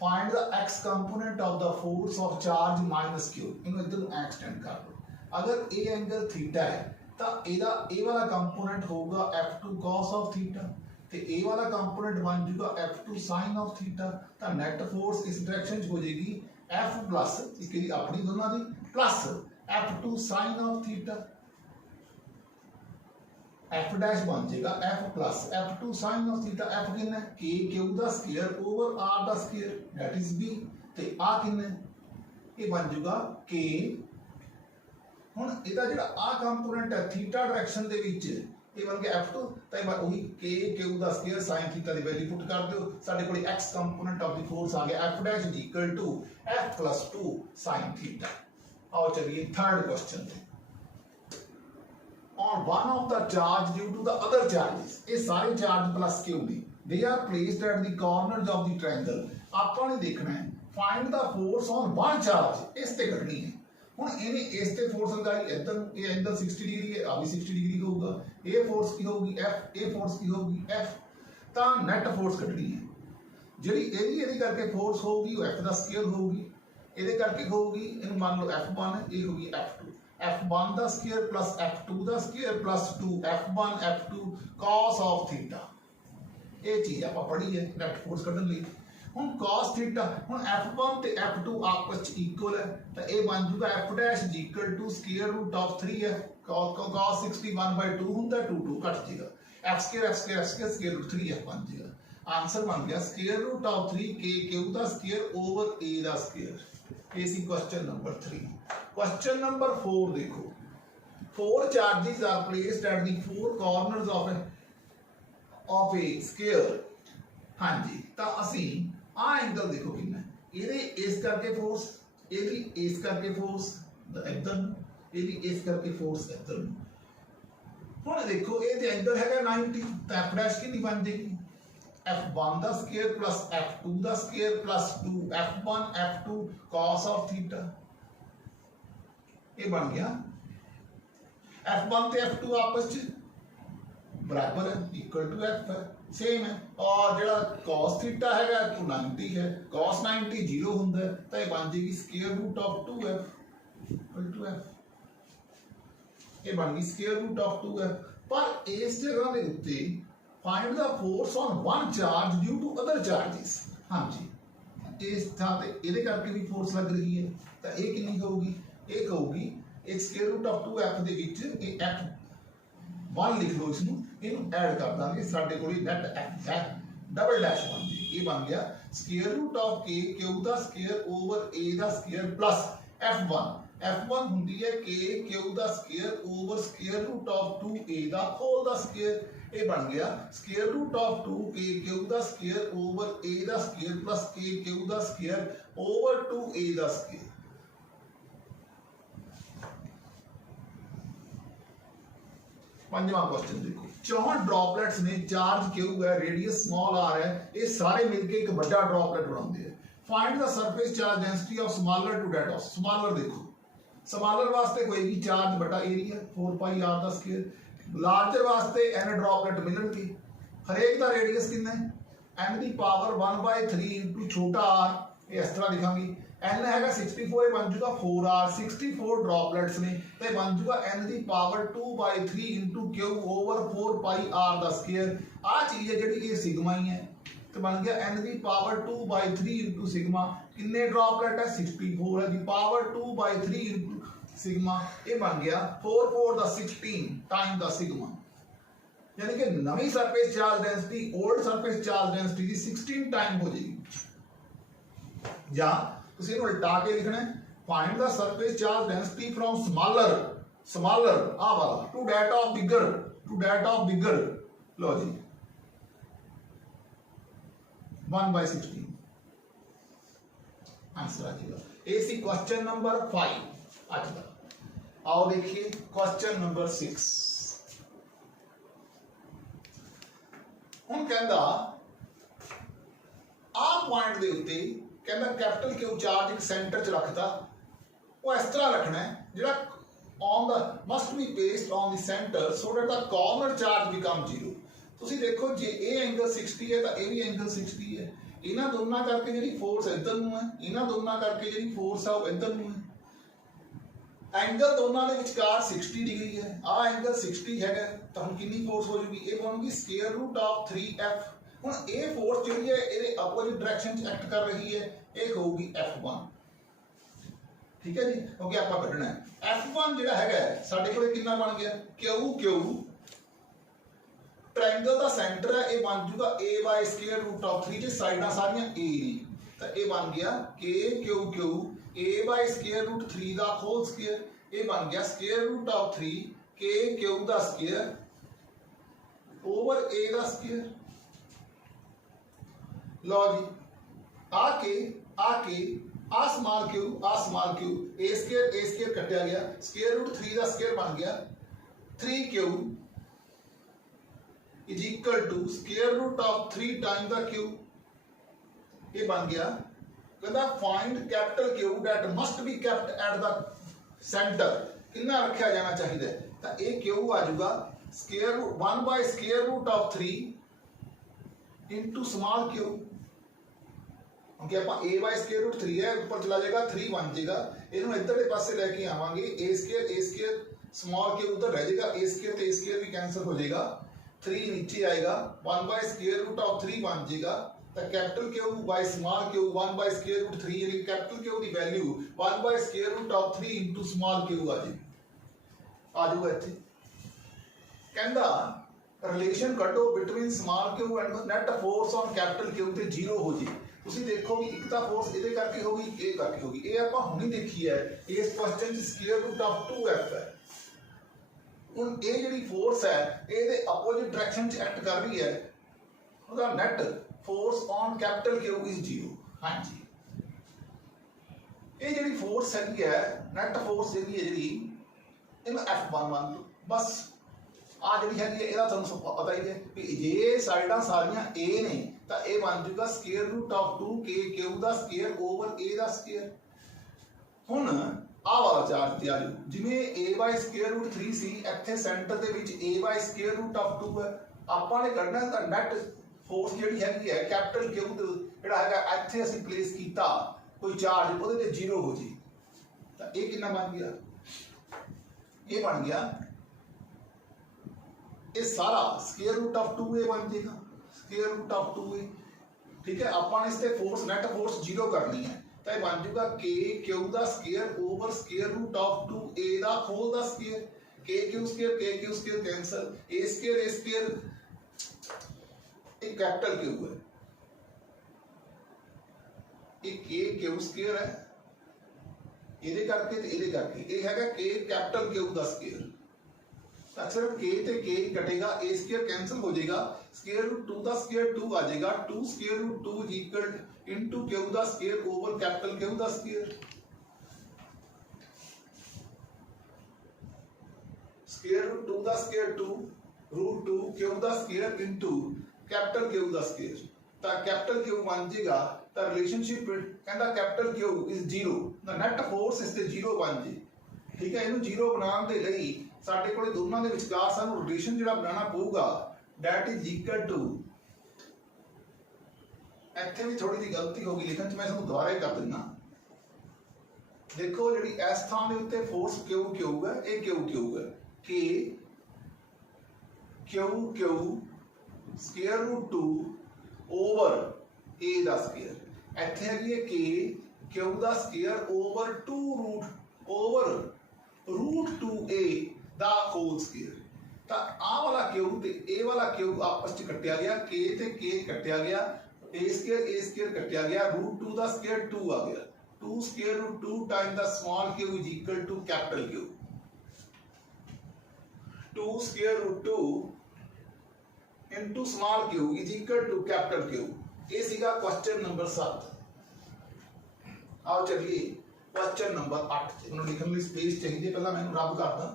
Find the x component of the force of charge minus q इन्हों इधर एक्सटेंड कर दो अगर a एंगल थीटा है तो ਇਹਦਾ a वाला कंपोनेंट होगा f2 cos of थीटा ਤੇ a वाला कंपोनेंट बन जाएगा f2 sin of थीटा तो नेट फोर्स इस डायरेक्शन च हो जाएगी f प्लस इसकी अपनी दोनों दी plus f2 sin of theta f dash बन जाएगा f plus f2 sin of theta f कितना है k q दा स्क्वायर ओवर r दा स्क्वायर दैट इज b ते आ कितना है ये बन जाएगा k हुन ਇਹਦਾ ਜਿਹੜਾ ਆ ਕੰਪੋਨੈਂਟ ਹੈ ਥੀਟਾ ਡਾਇਰੈਕਸ਼ਨ ਦੇ ਵਿੱਚ ਇਹ ਬਣ ਗਿਆ f2 ਤਾਂ ਇਹ ਉਹੀ k q ਦਾ ਸਕੁਅਰ sin ਥੀਟਾ ਦੀ ਵੈਲਿਊ ਪੁੱਟ ਕਰ ਦਿਓ ਸਾਡੇ ਕੋਲ x component of the force ਆ ਗਿਆ f dash equal to f + 2 sin theta आओ चलिए थर्ड क्वेश्चन पे on one of the charge due to the other charges ये सारे चार्ज प्लस क्यों नहीं they are placed at the corners of the triangle ਆਪਾਂ ਨੇ ਦੇਖਣਾ ਹੈ find the force on one charge ਇਸ ਤੇ ਕੱਢਣੀ ਹੈ ਹੁਣ ਇਹਨੇ ਇਸ ਤੇ ਫੋਰਸ ਲਗਾਈ ਇੱਧਰ ਇਹ ਐਂਗਲ 60 ਡਿਗਰੀ ਹੈ ਆ ਵੀ 60 ਡਿਗਰੀ ਹੋਊਗਾ ਇਹ ਫੋਰਸ ਕੀ ਹੋਊਗੀ f ਇਹ ਫੋਰਸ ਕੀ ਹੋਊਗੀ f ਤਾਂ ਨੈਟ ਫੋਰਸ ਕੱਢਣੀ ਹੈ ਜਿਹੜੀ ਇਹਦੀ ਕਰਕੇ ਫੋਰਸ ਹੋਊਗੀ ਉਹ f ਦਾ ਸਕੁਅਰ ਹੋਊਗੀ ਇਹਦੇ ਕਰਕੇ ਹੋਊਗੀ ਇਹਨੂੰ ਮੰਨ ਲਓ f1 ਇਹ ਹੋਊਗੀ f2 f1 the square plus f2 the square plus 2 f1 f2 cos of theta ਇਹ ਚੀਜ਼ ਆਪਾਂ ਪੜ੍ਹੀ ਹੈ ਨੈਟ ਫੋਰਸ ਕੱਢਣ ਲਈ ਹੁਣ cos थीटा ਹੁਣ f1 ਤੇ f2 ਆਪਸ ਚ ਇਕੁਅਲ ਹੈ ਤਾਂ ਇਹ ਬਣ ਜੂਗਾ f dash equal to square root of 3 ਹੈ cos 61/2 ਹੁੰਦਾ 2 2 ਕੱਟ ਜਾਏਗਾ f square square route 3f ਬਣ ਜਾਏਗਾ ਆਨਸਰ ਬਣ ਗਿਆ square root of 3 k q ਦਾ ਸਕੁਅਰ ਓਵਰ a ਦਾ ਸਕੁਅਰ ये सी क्वेश्चन नंबर 3 क्वेश्चन नंबर 4 देखो 4 charges are placed at the four corners of a square हाँ जी तो असी आ एंगल देखो कितना ये इस करके फोर्स ये भी इस करके फोर्स इधर ये भी इस करके फोर्स इधर हुण देखो ये एंगल हैगा 90 तो f डैश कितनी बन जाएगी f1 the square plus f2 the square plus 2 f1 f2 cos of theta ਇਹ ਬਣ ਗਿਆ f1 ਤੇ f2 ਆਪਸ ਚ बराबर है इक्वल टू f है सेम है और ਜਿਹੜਾ cos थीटा हैगा तो 90 है cos 90 0 ਹੁੰਦਾ ਹੈ ਤਾਂ ਇਹ ਬਣ ਜੇਗੀ square root of 2f equal to f ਇਹ ਬਣ ਗਈ ਸਕੁਅਰ ਰੂਟ ਆਫ 2f ਪਰ ਇਸ ਜਗ੍ਹਾ ਦੇ ਉੱਤੇ find the force on one charge due to other charges हाँ जी इस था ते ਇਹਦੇ ਕਰਕੇ ਵੀ ਫੋਰਸ ਲੱਗ ਰਹੀ ਹੈ ਤਾਂ ਇਹ ਕਿੰਨੀ ਹੋਊਗੀ ਇਹ ਕਹੂਗੀ ਇੱਕ ਸਕੁਅਰ ਰੂਟ ਆਫ 2f ਦੇ ਵਿੱਚ ਇਹ f1 ਲਿਖ ਲਓ ਇਸ ਨੂੰ ਇਹਨੂੰ ਐਡ ਕਰ ਦਾਂਗੇ ਸਾਡੇ ਕੋਲ ਨੈਟ f ਹੈ ਡਬਲ ਡੈਸ਼ ਬਣ ਜੀ ਇਹ ਬਣ ਗਿਆ square root of k q ਦਾ ਸਕੁਅਰ ਓਵਰ a ਦਾ ਸਕੁਅਰ ਪਲੱਸ f1 ਹੁੰਦੀ ਹੈ k q ਦਾ square over square root of 2a ਦਾ ਹੋਲ ਦਾ ਸਕੁਅਰ ਇਹ ਬਣ ਗਿਆ square root of 2 k q ਦਾ ਸਕੁਅਰ ਓਵਰ a ਦਾ ਸਕੁਅਰ ਪਲੱਸ k q ਦਾ ਸਕੁਅਰ ਓਵਰ 2a ਦਾ ਸਕੁਅਰ पंजवां क्वेश्चन देखो 64 ड्रॉपलेट्स ने चार्ज क्यू है रेडियस स्मॉल आर है ये सारे मिलके एक बड़ा ड्रॉपलेट बनाते हैं find the surface charge density of smaller to that of smaller देखो स्मॉलर वास्ते होएगी चार्ज बटा एरिया 4 पाई आर दा स्क्वायर लार्जर वास्ते n ड्रॉपलेट मिलणगे हरेक दा रेडियस कितना है n दी पावर 1/3 इनटू छोटा r ये इस तरह लिखांगे n हैगा 64 बन जाएगा 4r 64 ड्रॉपलेट्स ने ते बन जाएगा n दी पावर 2/3 इनटू q ओवर 4 पाई r दा स्क्वायर आ चीज है जेडी ये सिग्मा ही है तो बन गया n दी पावर 2/3 इनटू सिग्मा कितने ड्रॉपलेट है 64 है दी पावर 2/3 इनटू सिग्मा ये बन गया 4 4 दा 16 टाइम दा सिग्मा यानी कि नवी surface charge density old surface charge density दी 16 टाइम हो जाएगी या ਤੁਸੀਂ ਇਹਨੂੰ ਉਲਟਾ ਕੇ ਲਿਖਣਾ ਹੈ find the surface charge density from smaller ਆ ਵਾਲਾ ਟੂ ਦੈਟ ਆਫ ਬਿਗਰ ਲਓ ਜੀ 1/16 आंसर आ जाएगा ए सी क्वेश्चन नंबर 5 आज का आओ देखिए क्वेश्चन नंबर 6 ਹੁਣ ਕਹਿੰਦਾ ਆ ਪੁਆਇੰਟ ਦੇ ਉੱਤੇ कहना कैपिटल क्यू चार्ज एक सेंटर च रखता वो इस तरह रखना है जेड़ा on the must be based on the centre so that the corner charge become 0 ਤੁਸੀਂ ਦੇਖੋ ਜੇ ਇਹ ਐਂਗਲ 60 ਹੈ ਤਾਂ ਇਹ ਵੀ ਐਂਗਲ 60 ਹੈ इन्हां दोनों करके जिहड़ी फोर्स इधर नूं है, इन्हां दोनों करके जिहड़ी फोर्स है वो इधर नूं है। एंगल दोनों के विचकार 60 डिग्री है, आ एंगल 60 है, तो हम कितनी फोर्स हो जूगी, ये बनूगी स्केयर रूट ऑफ 3F। हुण ये फोर्स जिहड़ी है ये अपोजिट डायरेक्शन च एक्ट कर रही है, ये होगी F1। ठीक है जी, क्योंकि आपां कढना है F1 जिहड़ा हैगा साडे कोले कितना बन गया, QQ ट्रायंगल का सेंटर है, ये बन जूगा a by square root of 3 जे साइडां सारियां a ने, तो ये बन गया KQQ a by square root 3 का होल स्क्वायर, ये बन गया स्क्वायर रूट ऑफ 3 KQ का स्क्वायर ओवर a का स्क्वायर। लो जी आके आ स्मॉल क्यू a स्क्वायर कटिया गया, स्क्वायर रूट 3 का स्क्वायर बन गया 3Q is equal to square root of 3 times the Q. ये बन गया कहता find capital Q that must be kept at the centre, कितना रखा जाना चाहिए, तो ये क्यू आ जाऊगा square root 1 by square root of 3 into small Q, क्योंकि आप a बाय स्क्वायर रूट 3 है, ऊपर चला जाएगा 3 बन जाएगा, इन्हों इधर के पासे लेके आवांगे a स्क्वायर स्मॉल क्यू उधर रह जाएगा, a स्क्वायर भी कैंसिल हो जाएगा, 3 नीचे आएगा, 1 बाय स्क्वायर रूट ऑफ 3 बन जाएगा, तो capital Q by small Q 1 by square root 3 यानी कैपिटल क्यू की value 1 by square root of 3 into small Q आ जाएगा इत्थे। कहंदा रिलेशन कढो between small Q and net force on capital Q ते 0 हो जी। ਤੁਸੀਂ देखो भी एक ਤਾਂ फोर्स ਇਹਦੇ ਕਰਕੇ ਹੋਗੀ, ਇਹ ਕਰਕੇ ਹੋਗੀ, ਇਹ ਆਪਾਂ ਹੁਣੀ ਦੇਖੀ ਹੈ, ਇਸ ਕੁਐਸਚਨ ਚ ਸਕੁਅਰ ਰੂਟ ਆਫ 2f ਹੈ। ਹੁਣ ਇਹ ਜਿਹੜੀ ਫੋਰਸ ਹੈ ਇਹਦੇ ਆਪੋजिट डायरेक्शन ਚ ਐਕਟ ਕਰ ਰਹੀ ਹੈ, ਉਹਦਾ net force on capital Q is 0। हाँ जी, ये ਜਿਹੜੀ फोर्स हैगी है नैट फोर्स ਜਿਹੜੀ है ਜਿਹੜੀ ਇਹਨੂੰ F1 ਮੰਨ ਲਓ, बस आ ਜਿਹੜੀ हैगी है ਇਹਦਾ ਤੁਹਾਨੂੰ ਪਤਾ ਹੀ ਹੈ ਵੀ ਜੇ ਸਾਈਡਾਂ ਸਾਰੀਆਂ A ਨੇ ਤਾਂ ਇਹ ਬਣ ਜਾਊਗਾ ਸਕੁਅਰ ਰੂਟ ਆਫ 2KQ ਦਾ ਸਕੁਅਰ ਓਵਰ A ਦਾ ਸਕੁਅਰ। ਹੁਣ ਆ ਵਾਲਾ ਚਾਰਟ ਤੇ ਆ ਜਾਓ, ਜਿਵੇਂ A ਬਾਈ ਸਕੁਅਰ ਰੂਟ 3 ਸੀ, ਇੱਥੇ ਸੈਂਟਰ ਦੇ ਵਿੱਚ A by square root of 2 ਹੈ, ਆਪਾਂ ਨੇ ਕੱਢਣਾ ਤਾਂ ਨੈਟ फोर्स ਜਿਹੜੀ ਹੈਗੀ ਹੈ कैपिटल क्यू ਜਿਹੜਾ ਹੈਗਾ ਇੱਥੇ ਅਸੀਂ ਪਲੇਸ ਕੀਤਾ ਕੋਈ ਚਾਰਜ ਉਹਦੇ ਤੇ 0 ਹੋ ਜੀ, ਤਾਂ ਇਹ ਕਿੰਨਾ ਬਣ ਗਿਆ, ਇਹ ਬਣ ਗਿਆ ਇਹ ਸਾਰਾ स्क्वायर रूट ऑफ 2a बन जाएगा, स्क्वायर रूट ऑफ 2a। ठीक है, अपन इस ते फोर्स नेट फोर्स 0 करनी है, तो ये बन जाएगा KQ ਦਾ square over square root of 2a ਦਾ होल ਦਾ square, KQ square cancel, a square एक कैपिटल क्यू है, एक KQ स्क्वायर है, ਇਹਦੇ ਕਰਕੇ ਤੇ ਇਹਦੇ ਕਰਕੇ ਇਹ ਹੈਗਾ K कैपिटल क्यू ਦਾ स्क्वायर। सिर्फ k ते k कटेगा, a स्क्वायर कैंसिल हो जाएगा, स्क्वायर रूट 2 का स्क्वायर 2 आ जाएगा, 2 square root 2 is equal into q का स्क्वायर ओवर कैपिटल Q का स्क्वायर। स्क्वायर रूट 2 का स्क्वायर 2 रूट 2 q का स्क्वायर इनटू कैपिटल Q का स्क्वायर, तो कैपिटल Q बन जाएगा, तो रिलेशनशिप कहता capital Q is 0, the net force इस ते 0 बन जे। ठीक है, इनू 0 बनाने दे लई ਸਾਡੇ ਕੋਲੇ ਦੋਨਾਂ ਦੇ ਵਿਚਕਾਰ ਸਾਨੂੰ ਰਿਲੇਸ਼ਨ ਜਿਹੜਾ ਬਣਾਉਣਾ ਪਊਗਾ, that is equal to, ਇੱਥੇ ਵੀ ਥੋੜੀ ਜਿਹੀ ਗਲਤੀ ਹੋ ਗਈ ਲਿਖਣ ਚ, ਮੈਂ ਤੁਹਾਨੂੰ ਦੁਬਾਰਾ ਹੀ ਕਰ ਦਿੰਦਾ। ਦੇਖੋ ਜਿਹੜੀ ਇਸ ਥਾਂ ਦੇ ਉੱਤੇ ਫੋਰਸ QQ ਹੈ, ਇਹ QQ ਹੈ, KQQ square root 2 over A ਦਾ ਸਕੁਅਰ, ਇੱਥੇ ਹੈਗੀ ਹੈ KQ ਦਾ ਸਕੁਅਰ ਓਵਰ 2 रूट 2a ਦਾ ਹੋਲ ਸਕੁਅਰ। ਤਾਂ ਆ ਵਾਲਾ Q ਤੇ A ਵਾਲਾ Q ਆਪਸ ਚ ਕੱਟਿਆ ਗਿਆ, K ਤੇ K ਕੱਟਿਆ ਗਿਆ, A ਸਕੁਅਰ ਕੱਟਿਆ ਗਿਆ, रूट 2 ਦਾ ਸਕੁਅਰ 2 ਆ ਗਿਆ, 2 square root 2 time the small q is equal to capital Q, 2 square root 2 into small q is equal to capital Q। ये सीगा क्वेश्चन नंबर 7। आओ चलिए क्वेश्चन नंबर 8 इन्होंने लिखने लिए स्पेस चाहिए, पहला मैं रब करदा।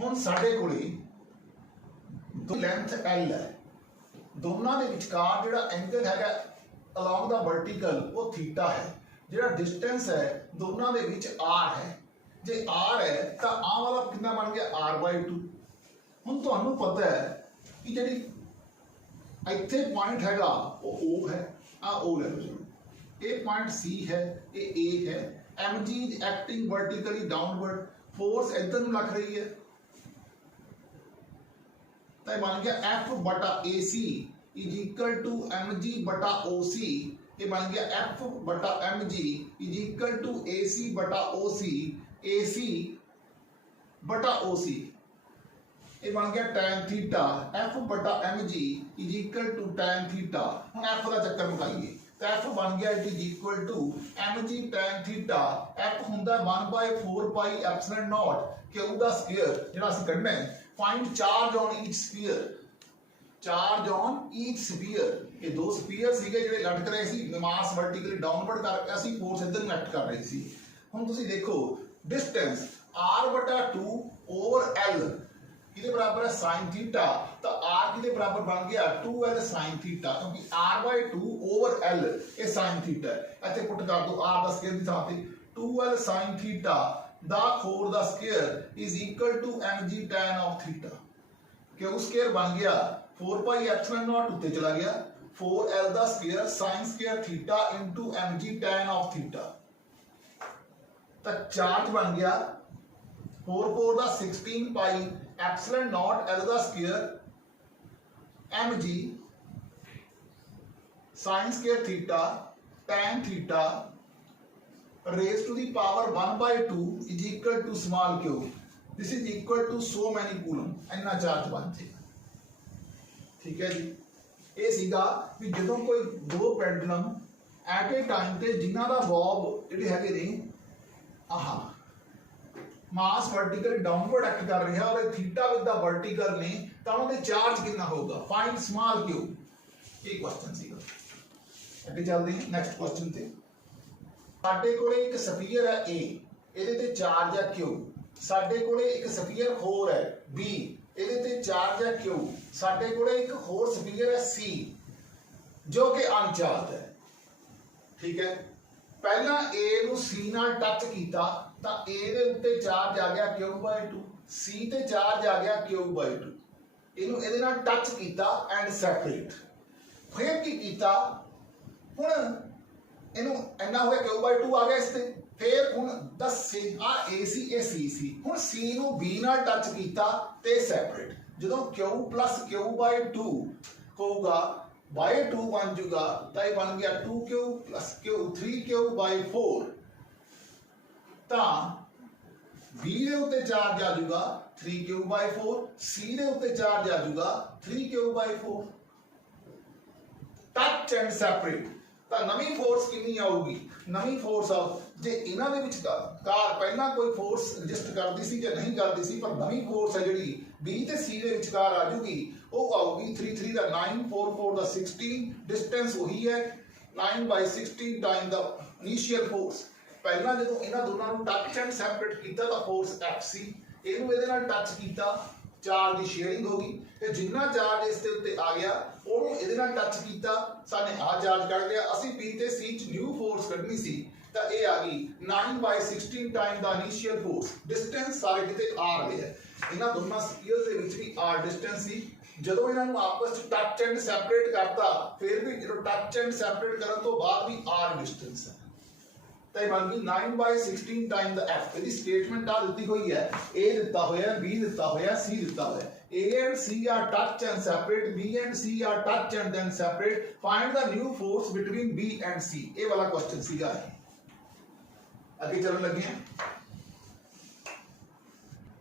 ਹੁਣ ਸਾਡੇ ਕੋਲੇ ਦੋ ਲੈਂਥ L है, दोनों के विचकार जिहड़ा एंगल हैगा along the vertical वो थीटा है, ਜਿਹੜਾ distance है दोनों ਦੇ ਵਿੱਚ r है, जे r है तो आ वाला कितना बन गया r/2। ਹੁਣ ਤੁਹਾਨੂੰ ਪਤਾ ਹੈ ਕਿ ਜਿਹੜੀ ਇੱਥੇ ਪੁਆਇੰਟ ਹੈਗਾ ਉਹ O ਹੈ, ਆ O ਲੈ ਲਓ ਜੀ, ਇਹ ਪੁਆਇੰਟ C ਹੈ, ਇਹ A है, mg is acting vertically downward, force ਇੱਧਰ ਨੂੰ ਲੱਗ ਰਹੀ ਹੈ, ਤਾਂ ਇਹ ਬਣ ਗਿਆ F/AC is equal to mg बटा OC, ये बन गया F/mg is equal to AC/OC, AC बटा OC, ये बन गया tan theta, F/mg is equal to tan theta. हम F का चक्कर मुकाइए तो F बन गया it is equal to mg tan theta, F ਹੁੰਦਾ 1/4 पाई एप्सिलॉन नॉट Q ਦਾ ਸਕੁਅਰ ਜਿਹੜਾ ਅਸੀਂ ਕੱਢਣਾ ਹੈ, find charge on each sphere, charge on each sphere, ਇਹ ਦੋ ਸਫੀਅਰ ਸੀਗੇ ਜਿਹੜੇ ਲਟਕ ਰਹੇ ਸੀ, ਮਾਸ ਵਰਟੀਕਲੀ ਡਾਊਨਵਰਡ ਕਰ ਰਿਹਾ ਸੀ, ਫੋਰਸ ਇਧਰ ਨੂੰ ਐਕਟ ਕਰ ਰਹੀ ਸੀ। ਹੁਣ ਤੁਸੀਂ ਦੇਖੋ ਡਿਸਟੈਂਸ r/2 ਓਵਰ l किदे बराबर है sin थीटा, तो r किदे बराबर बन गया 2l sin थीटा, क्योंकि r/2 ओवर l ये sin थीटा है, ਇੱਥੇ ਪੁੱਟ ਕਰ ਦੋ r ਦਾ ਸਕੁਅਰ ਦੀ ਥਾਂ ਤੇ 2l sin थीटा ਦਾ ਹੋਲ ਦਾ square is equal to mg tan of theta, क्यों ਸਕੁਅਰ बन गया 4 पाई एप्सिलॉन नॉट ਉੱਤੇ चला गया 4l the square sin square theta into mg tan of theta, ਤਾਂ ਚਾਰਜ बन गया 4 ਦਾ 16 पाई epsilon not l the square mg sin square theta tan theta raised to the power 1/2 is equal to small q, this is equal to so many coulomb, ਇੰਨਾ ਚਾਰਜ ਬਣ ਜੇ। ਠੀਕ ਹੈ ਜੀ, ਇਹ ਸੀਗਾ ਵੀ ਜਦੋਂ ਕੋਈ ਦੋ ਪੈਂਡੂਲਮ ਐਟ ਏ ਟਾਈਮ ਤੇ ਜਿਨ੍ਹਾਂ ਦਾ ਬੌਬ ਜਿਹੜੇ ਹੈਗੇ ਨੇ ਆਹ मास वर्टिकल डाउनवर्ड एक्ट कर रहा है और थीटा विद द वर्टिकल ने, तो उन्होंने चार्ज कितना होगा, फाइंड स्मॉल q, ये क्वेश्चन सीगा। ਅੱਗੇ ਚੱਲਦੇ ਹਾਂ ਨੈਕਸਟ ਕੁਐਸਚਨ ਤੇ। ਸਾਡੇ ਕੋਲੇ ਇੱਕ ਸਫੀਅਰ ਹੈ A, ਇਹਦੇ ਤੇ ਚਾਰਜ ਹੈ Q, ਸਾਡੇ ਕੋਲੇ ਇੱਕ ਸਫੀਅਰ ਹੋਰ ਹੈ B, ਇਹਦੇ ਤੇ ਚਾਰਜ ਹੈ Q, ਸਾਡੇ ਕੋਲੇ ਇੱਕ ਹੋਰ ਸਫੀਅਰ ਹੈ C ਜੋ ਕਿ ਅਨਚਾਰਜ ਹੈ। ਠੀਕ ਹੈ, ਪਹਿਲਾਂ A ਨੂੰ C ਨਾਲ ਟੱਚ ਕੀਤਾ ਤਾਂ A ਦੇ ਉੱਤੇ ਚਾਰਜ ਆ ਗਿਆ Q/2, C ਤੇ ਚਾਰਜ ਆ ਗਿਆ Q/2, ਇਹਨੂੰ ਇਹਦੇ ਨਾਲ ਟੱਚ ਕੀਤਾ ਐਂਡ ਸੈਪਰੇਟ, ਫਿਰ ਕੀ ਕੀਤਾ, ਹੁਣ ਇਹਨੂੰ ਇੰਨਾ ਹੋ ਗਿਆ Q/2 ਆ ਗਿਆ ਇਸ ਤੇ, ਫਿਰ ਹੁਣ ਦੱਸੇ ਆ AC ਇਹ C ਸੀ, ਹੁਣ C ਨੂੰ B ਨਾਲ ਟੱਚ ਕੀਤਾ ਤੇ ਸੈਪਰੇਟ, ਜਦੋਂ Q + Q/2 ਹੋਊਗਾ by2 ਬਣ ਜੂਗਾ, ਤਾਂ ਇਹ ਬਣ ਗਿਆ 2Q + Q 3Q/4, ਤਾਂ B ਦੇ ਉੱਤੇ ਚਾਰਜ ਆ ਜਾਊਗਾ 3Q/4, C ਦੇ ਉੱਤੇ ਚਾਰਜ ਆ ਜਾਊਗਾ 3Q/4, ਟੱਚ ਐਂਡ ਸੈਪਰੇਟ, ਤਾਂ ਨਵੀਂ ਫੋਰਸ ਕਿੰਨੀ ਆਊਗੀ, ਨਵੀਂ ਫੋਰਸ ਆ ਜੇ ਇਹਨਾਂ ਦੇ ਵਿਚਕਾਰ ਪਹਿਲਾਂ ਕੋਈ ਫੋਰਸ ਰਜਿਸਟ ਕਰਦੀ ਸੀ ਜਾਂ ਨਹੀਂ ਕਰਦੀ ਸੀ, ਪਰ ਨਵੀਂ ਫੋਰਸ ਹੈ ਜਿਹੜੀ B ਤੇ C ਦੇ ਵਿਚਕਾਰ ਆ ਜੂਗੀ, ਉਹ ਆਊਗੀ 3 ਦਾ 9 4 4 ਦਾ 16, डिस्टेंस वही है 9/16 टाइम द इनिशियल फोर्स। ਪਹਿਲਾਂ ਜਦੋਂ ਇਹਨਾਂ ਦੋਨਾਂ ਨੂੰ ਟੱਚ ਐਂਡ ਸੈਪਰੇਟ ਕੀਤਾ ਤਾਂ ਫੋਰਸ F ਸੀ, ਇਹਨੂੰ ਇਹਦੇ ਨਾਲ ਟੱਚ ਕੀਤਾ, ਚਾਰਜ ਦੀ ਸ਼ੇਅਰਿੰਗ ਹੋ ਗਈ, ਤੇ ਜਿੰਨਾ ਚਾਰਜ ਇਸ ਦੇ ਉੱਤੇ ਆ ਗਿਆ ਉਹਨੂੰ ਇਹਦੇ ਨਾਲ ਟੱਚ ਕੀਤਾ, ਸਾਨੇ ਆ ਚਾਰਜ ਕੱਢ ਲਿਆ, ਅਸੀਂ B ਤੇ C ਚ ਨਿਊ ਫੋਰਸ ਕੱਢਣੀ ਸੀ, ਤਾਂ ਇਹ ਆ ਗਈ 9/16 ਟਾਈਮ ਦਾ ਇਨੀਸ਼ੀਅਲ ਫੋਰਸ। ਡਿਸਟੈਂਸ ਸਾਰੇ ਕਿਤੇ r ਰਿਹਾ, ਇਹਨਾਂ ਦੋਨਾਂ ਸਫੀਅਰਸ ਦੇ ਵਿੱਚ ਵੀ r ਡਿਸਟੈਂਸ ਸੀ, ਜਦੋਂ ਇਹਨਾਂ ਨੂੰ ਆਪਸ ਵਿੱਚ ਟੱਚ ਐਂਡ ਸੈਪਰੇਟ ਕਰਤਾ, ਫਿਰ ਵੀ ਜਦੋਂ ਟੱਚ ਐਂਡ ਸੈਪਰੇਟ ਕਰਨ ਤੋਂ ਬਾਅਦ ਵੀ r ਡਿਸਟੈਂਸ ਹੈ, ਤਾਂ ਇਹ ਬਣ ਗਈ 9/16 ਟਾਈਮ ਦਾ f। ਇਹਦੀ ਸਟੇਟਮੈਂਟ ਆ ਦਿੱਤੀ ਹੋਈ ਹੈ, A ਦਿੱਤਾ ਹੋਇਆ, B ਦਿੱਤਾ ਹੋਇਆ, C ਦਿੱਤਾ ਹੋਇਆ, A and C are touch and separate, B and C are touch and then separate, find the new force between B and C, ਇਹ ਵਾਲਾ ਕੁਐਸਚਨ ਸੀਗਾ। ਅੱਗੇ ਚੱਲਣ ਲੱਗੇ ਹਾਂ,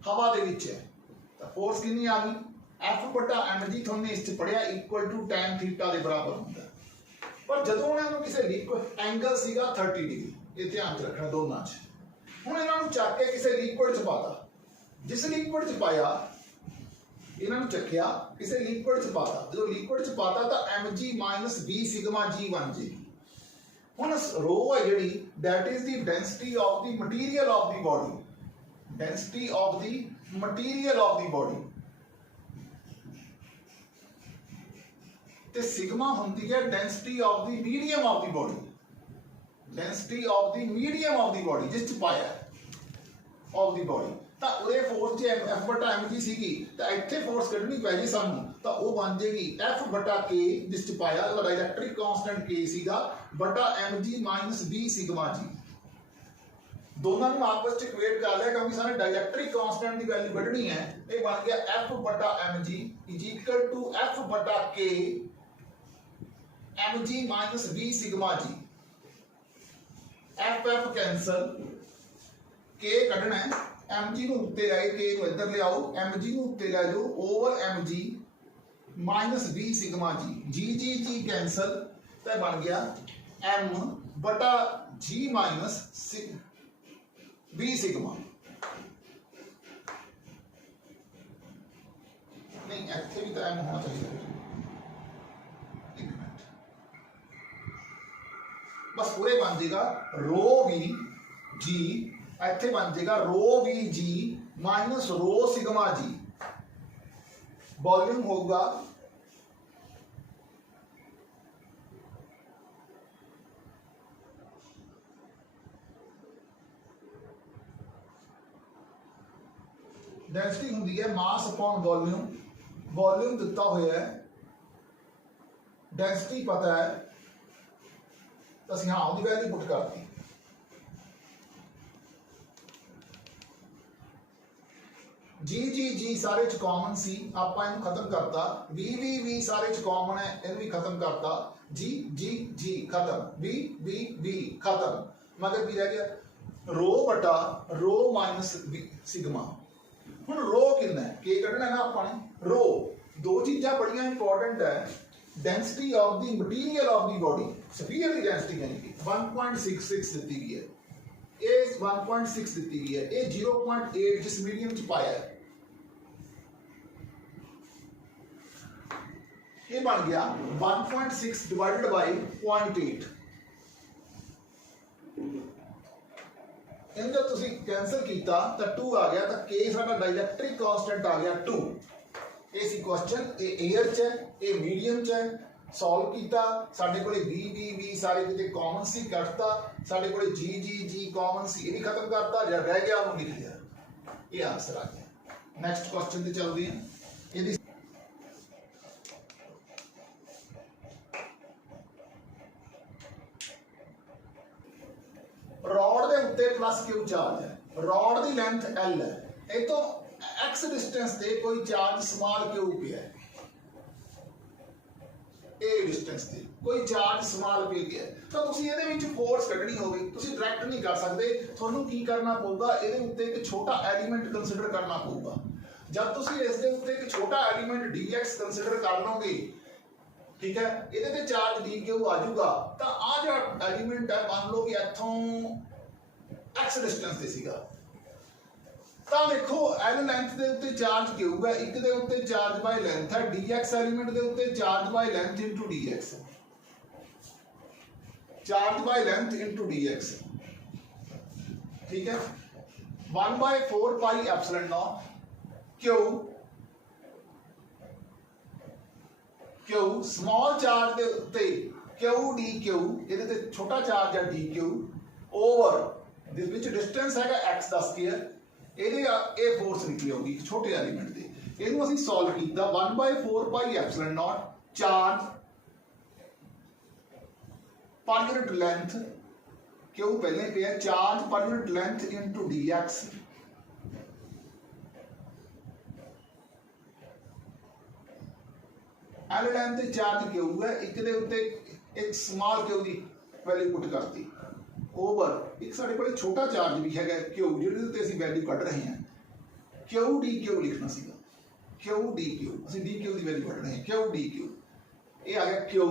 ਹਵਾ ਦੇ ਵਿੱਚ ਹੈ ਤਾਂ ਫੋਰਸ ਕਿੰਨੀ ਆ ਗਈ, F/mg ਤੁਹਾਨੂੰ ਇਸ ਚ ਪੜਿਆ ਇਕੁਅਲ ਟੂ tan ਥੀਟਾ ਦੇ ਬਰਾਬਰ ਹੁੰਦਾ, ਪਰ ਜਦੋਂ ਉਹਨਾਂ ਨੂੰ ਕਿਸੇ ਲਿਕੁਇਡ ਐਂਗਲ ਸੀਗਾ 30 ਡਿਗਰੀ, ਇਹ ਧਿਆਨ ਚ ਰੱਖਣਾ ਦੋਨਾਂ ਚ। ਹੁਣ ਇਹਨਾਂ ਨੂੰ ਚੱਕ ਕੇ ਕਿਸੇ ਲਿਕੁਇਡ ਚ ਪਾਤਾ, ਜਿਸ ਲਿਕੁਇਡ ਚ ਪਾਇਆ ਇਹਨਾਂ ਨੂੰ ਚੱਕਿਆ ਕਿਸੇ ਲਿਕੁਇਡ ਚ ਪਾਤਾ, ਜਦੋਂ ਲਿਕੁਇਡ ਚ ਪਾਤਾ ਤਾਂ mg - b ਸਿਗਮਾ g ਬਣ ਜਾਏਗੀ। ਹੁਣ ਰੋ ਹੈ ਜਿਹੜੀ that is the density of the material of the body, density of the material of the body, ਤੇ ਸਿਗਮਾ ਹੁੰਦੀ ਹੈ density of the medium of the body, density of the medium of the body ਜਿਸ ਚ ਪਾਇਆ ਆਫ ਦੀ ਬੋਡੀ। ਤਾਂ ਉਹਦੇ ਫੋਰਸ ਜੇ F ਬਟਾ mg ਸੀਗੀ ਤਾਂ ਇੱਥੇ ਫੋਰਸ ਕੱਢਣੀ ਪੈ ਜੀ ਸਾਨੂੰ, ਤਾਂ ਉਹ ਬਣ ਜਾਏਗੀ F ਬਟਾ k ਜਿਸ ਚ ਪਾਇਆ ਉਹਦਾ ਡਾਇਲੈਕਟ੍ਰਿਕ ਕਾਂਸਟੈਂਟ k ਸੀਗਾ ਬਟਾ mg ਮਾਈਨਸ b ਸਿਗਮਾ ਜੀ। दोनों ਨੂੰ आपस ਚ ਇਕੁਏਟ ਕਰ ਲਿਆ ਕਿਉਂਕਿ ਸਾਨੂੰ ਡਾਇਲੈਕਟ੍ਰਿਕ ਕਾਂਸਟੈਂਟ ਦੀ ਵੈਲਿਊ ਕੱਢਣੀ ਹੈ। ਇਹ ਬਣ ਗਿਆ F ਬਟਾ mg is equal to F ਬਟਾ k mg minus b sigma g. F cancel, K ਕੱਢਣਾ ਹੈ, mg ਨੂੰ ਉੱਤੇ ਲੈ K ਨੂੰ ਇੱਧਰ ਲਿਆਓ, mg ਨੂੰ ਉੱਤੇ ਲੈ ਜਾਓ over mg minus b sigma ਜੀ। g कैंसल ਤਾਂ ਬਣ ਗਿਆ m ਬਟਾ g minus b sigma. नहीं ਇੱਥੇ ਵੀ ਤਾਂ m ਹੋਣਾ ਚਾਹੀਦਾ। बस पूरे बन जाएगा रो वी जी, ਇੱਥੇ बन जाएगा rho V g minus rho sigma g. Volume होगा डेंसिटी होंगी है मास अपॉन वॉल्यूम, वॉल्यूम दिता हुआ है, डेंसिटी पता है तो असं हाँ उसकी वैल्यू पुट करती। जी सारे च कॉमन सी, आप इन्हू खत्म करता। वी सारे च कॉमन है, इन्हू भी खत्म करता। जी खत्म, वी खत्म, मगर की रह गया रो बटा रो माइनस सिग्मा। हुण रो कितना है, के कढ़ना ना आपने रो। दो चीज़ां बड़ियां इंपॉर्टेंट है, density of the material of the body, sphere की डेंसिटी यानी कि 1.66 दी गई है, ये 1.6 दी गई है, ये 0.8 जिस मीडियम च पाया है, ये बन गया 1.6 डिवाइडेड बाय 0.8। इनका तुसी कैंसल किया तो 2 आ गया, तो K साडा डाइलेक्ट्रिक कांस्टेंट आ गया 2। ये सी क्वेश्चन, ये एयर च है, ये मीडियम च है, सॉल्व किया साडे कोले वी सारे किते कॉमन सी कटता, साडे कोले जी कॉमन सी ये भी खत्म करता, जो रह गया वो लिख दिया, ये आंसर आ गया। नेक्स्ट क्वेश्चन ते चलते हैं। ये रॉड के उत्ते प्लस क्यू चार्ज है, रॉड की लेंथ L है, ये तो x डिस्टेंस से कोई चार्ज स्मॉल क्यू पे है, ए डिस्टेंस से कोई चार्ज स्मॉल पे है, तो तुसी ਇਹਦੇ ਵਿੱਚ फोर्स ਕੱਢਣੀ ਹੋਵੇ, ਤੁਸੀਂ डायरेक्ट नहीं कर सकते, ਤੁਹਾਨੂੰ ਕੀ ਕਰਨਾ ਪਊਗਾ, ਇਹਦੇ ਉੱਤੇ ਇੱਕ ਛੋਟਾ ਐਲੀਮੈਂਟ ਕੰਸੀਡਰ ਕਰਨਾ ਪਊਗਾ। जब ਤੁਸੀਂ ਇਸ ਦੇ ਉੱਤੇ ਇੱਕ ਛੋਟਾ ਐਲੀਮੈਂਟ dx ਕੰਸੀਡਰ ਕਰ ਲਓਗੇ, ठीक है, ਇਹਦੇ ਤੇ ਚਾਰਜ d ਕਿਉਂ ਆ ਜਾਊਗਾ, ਤਾਂ ਆ ਜਿਹੜਾ ਐਲੀਮੈਂਟ ਹੈ ਮੰਨ ਲਓ ਕਿ ਇੱਥੋਂ x ਡਿਸਟੈਂਸ ਤੇ ਸੀਗਾ, ਤਾਂ ਦੇਖੋ l ਲੈਂਥ ਦੇ ਉੱਤੇ ਚਾਰਜ ਕਿਉਂ ਹੈ, ਇੱਕ ਦੇ ਉੱਤੇ ਚਾਰਜ ਬਾਈ ਲੈਂਥ ਹੈ, dx ਐਲੀਮੈਂਟ ਦੇ ਉੱਤੇ charge by length into dx, charge by length into dx, ठीक है। 1/4 pi epsilon not Q small charge दे उत्ते क्यू डी क्यू, ਇਹਦੇ ਤੇ ਛੋਟਾ ਚਾਰਜ ਹੈ डी क्यू ओवर जिस ਵਿੱਚ डिस्टेंस ਹੈਗਾ x ਦਾ ਸਕੁਅਰ, ਇਹਦੇ ਇਹ ਫੋਰਸ ਨਿਕਲੀ ਹੋਗੀ ਛੋਟੇ ਐਲੀਮੈਂਟ ਦੇ। ਇਹਨੂੰ ਅਸੀਂ ਸੋਲਵ ਕੀਤਾ 1/4 pi epsilon naught charge per unit length क्यों पहले पे है, charge per unit length into dx, l length charge क्यों है, एक दे उत्ते एक स्मॉल क्यू दी वैल्यू पुट करती ओवर एक साडे कोले छोटा चार्ज भी हैगा क्यू जिहदे उत्ते ਅਸੀਂ वैल्यू ਕੱਢ ਰਹੇ ਹਾਂ, क्यू डी क्यू लिखना सीगा, क्यू डी क्यू ਅਸੀਂ डी क्यू ਦੀ वैल्यू ਕੱਢ ਰਹੇ ਹਾਂ, क्यू डी क्यू ਇਹ आ गया क्यू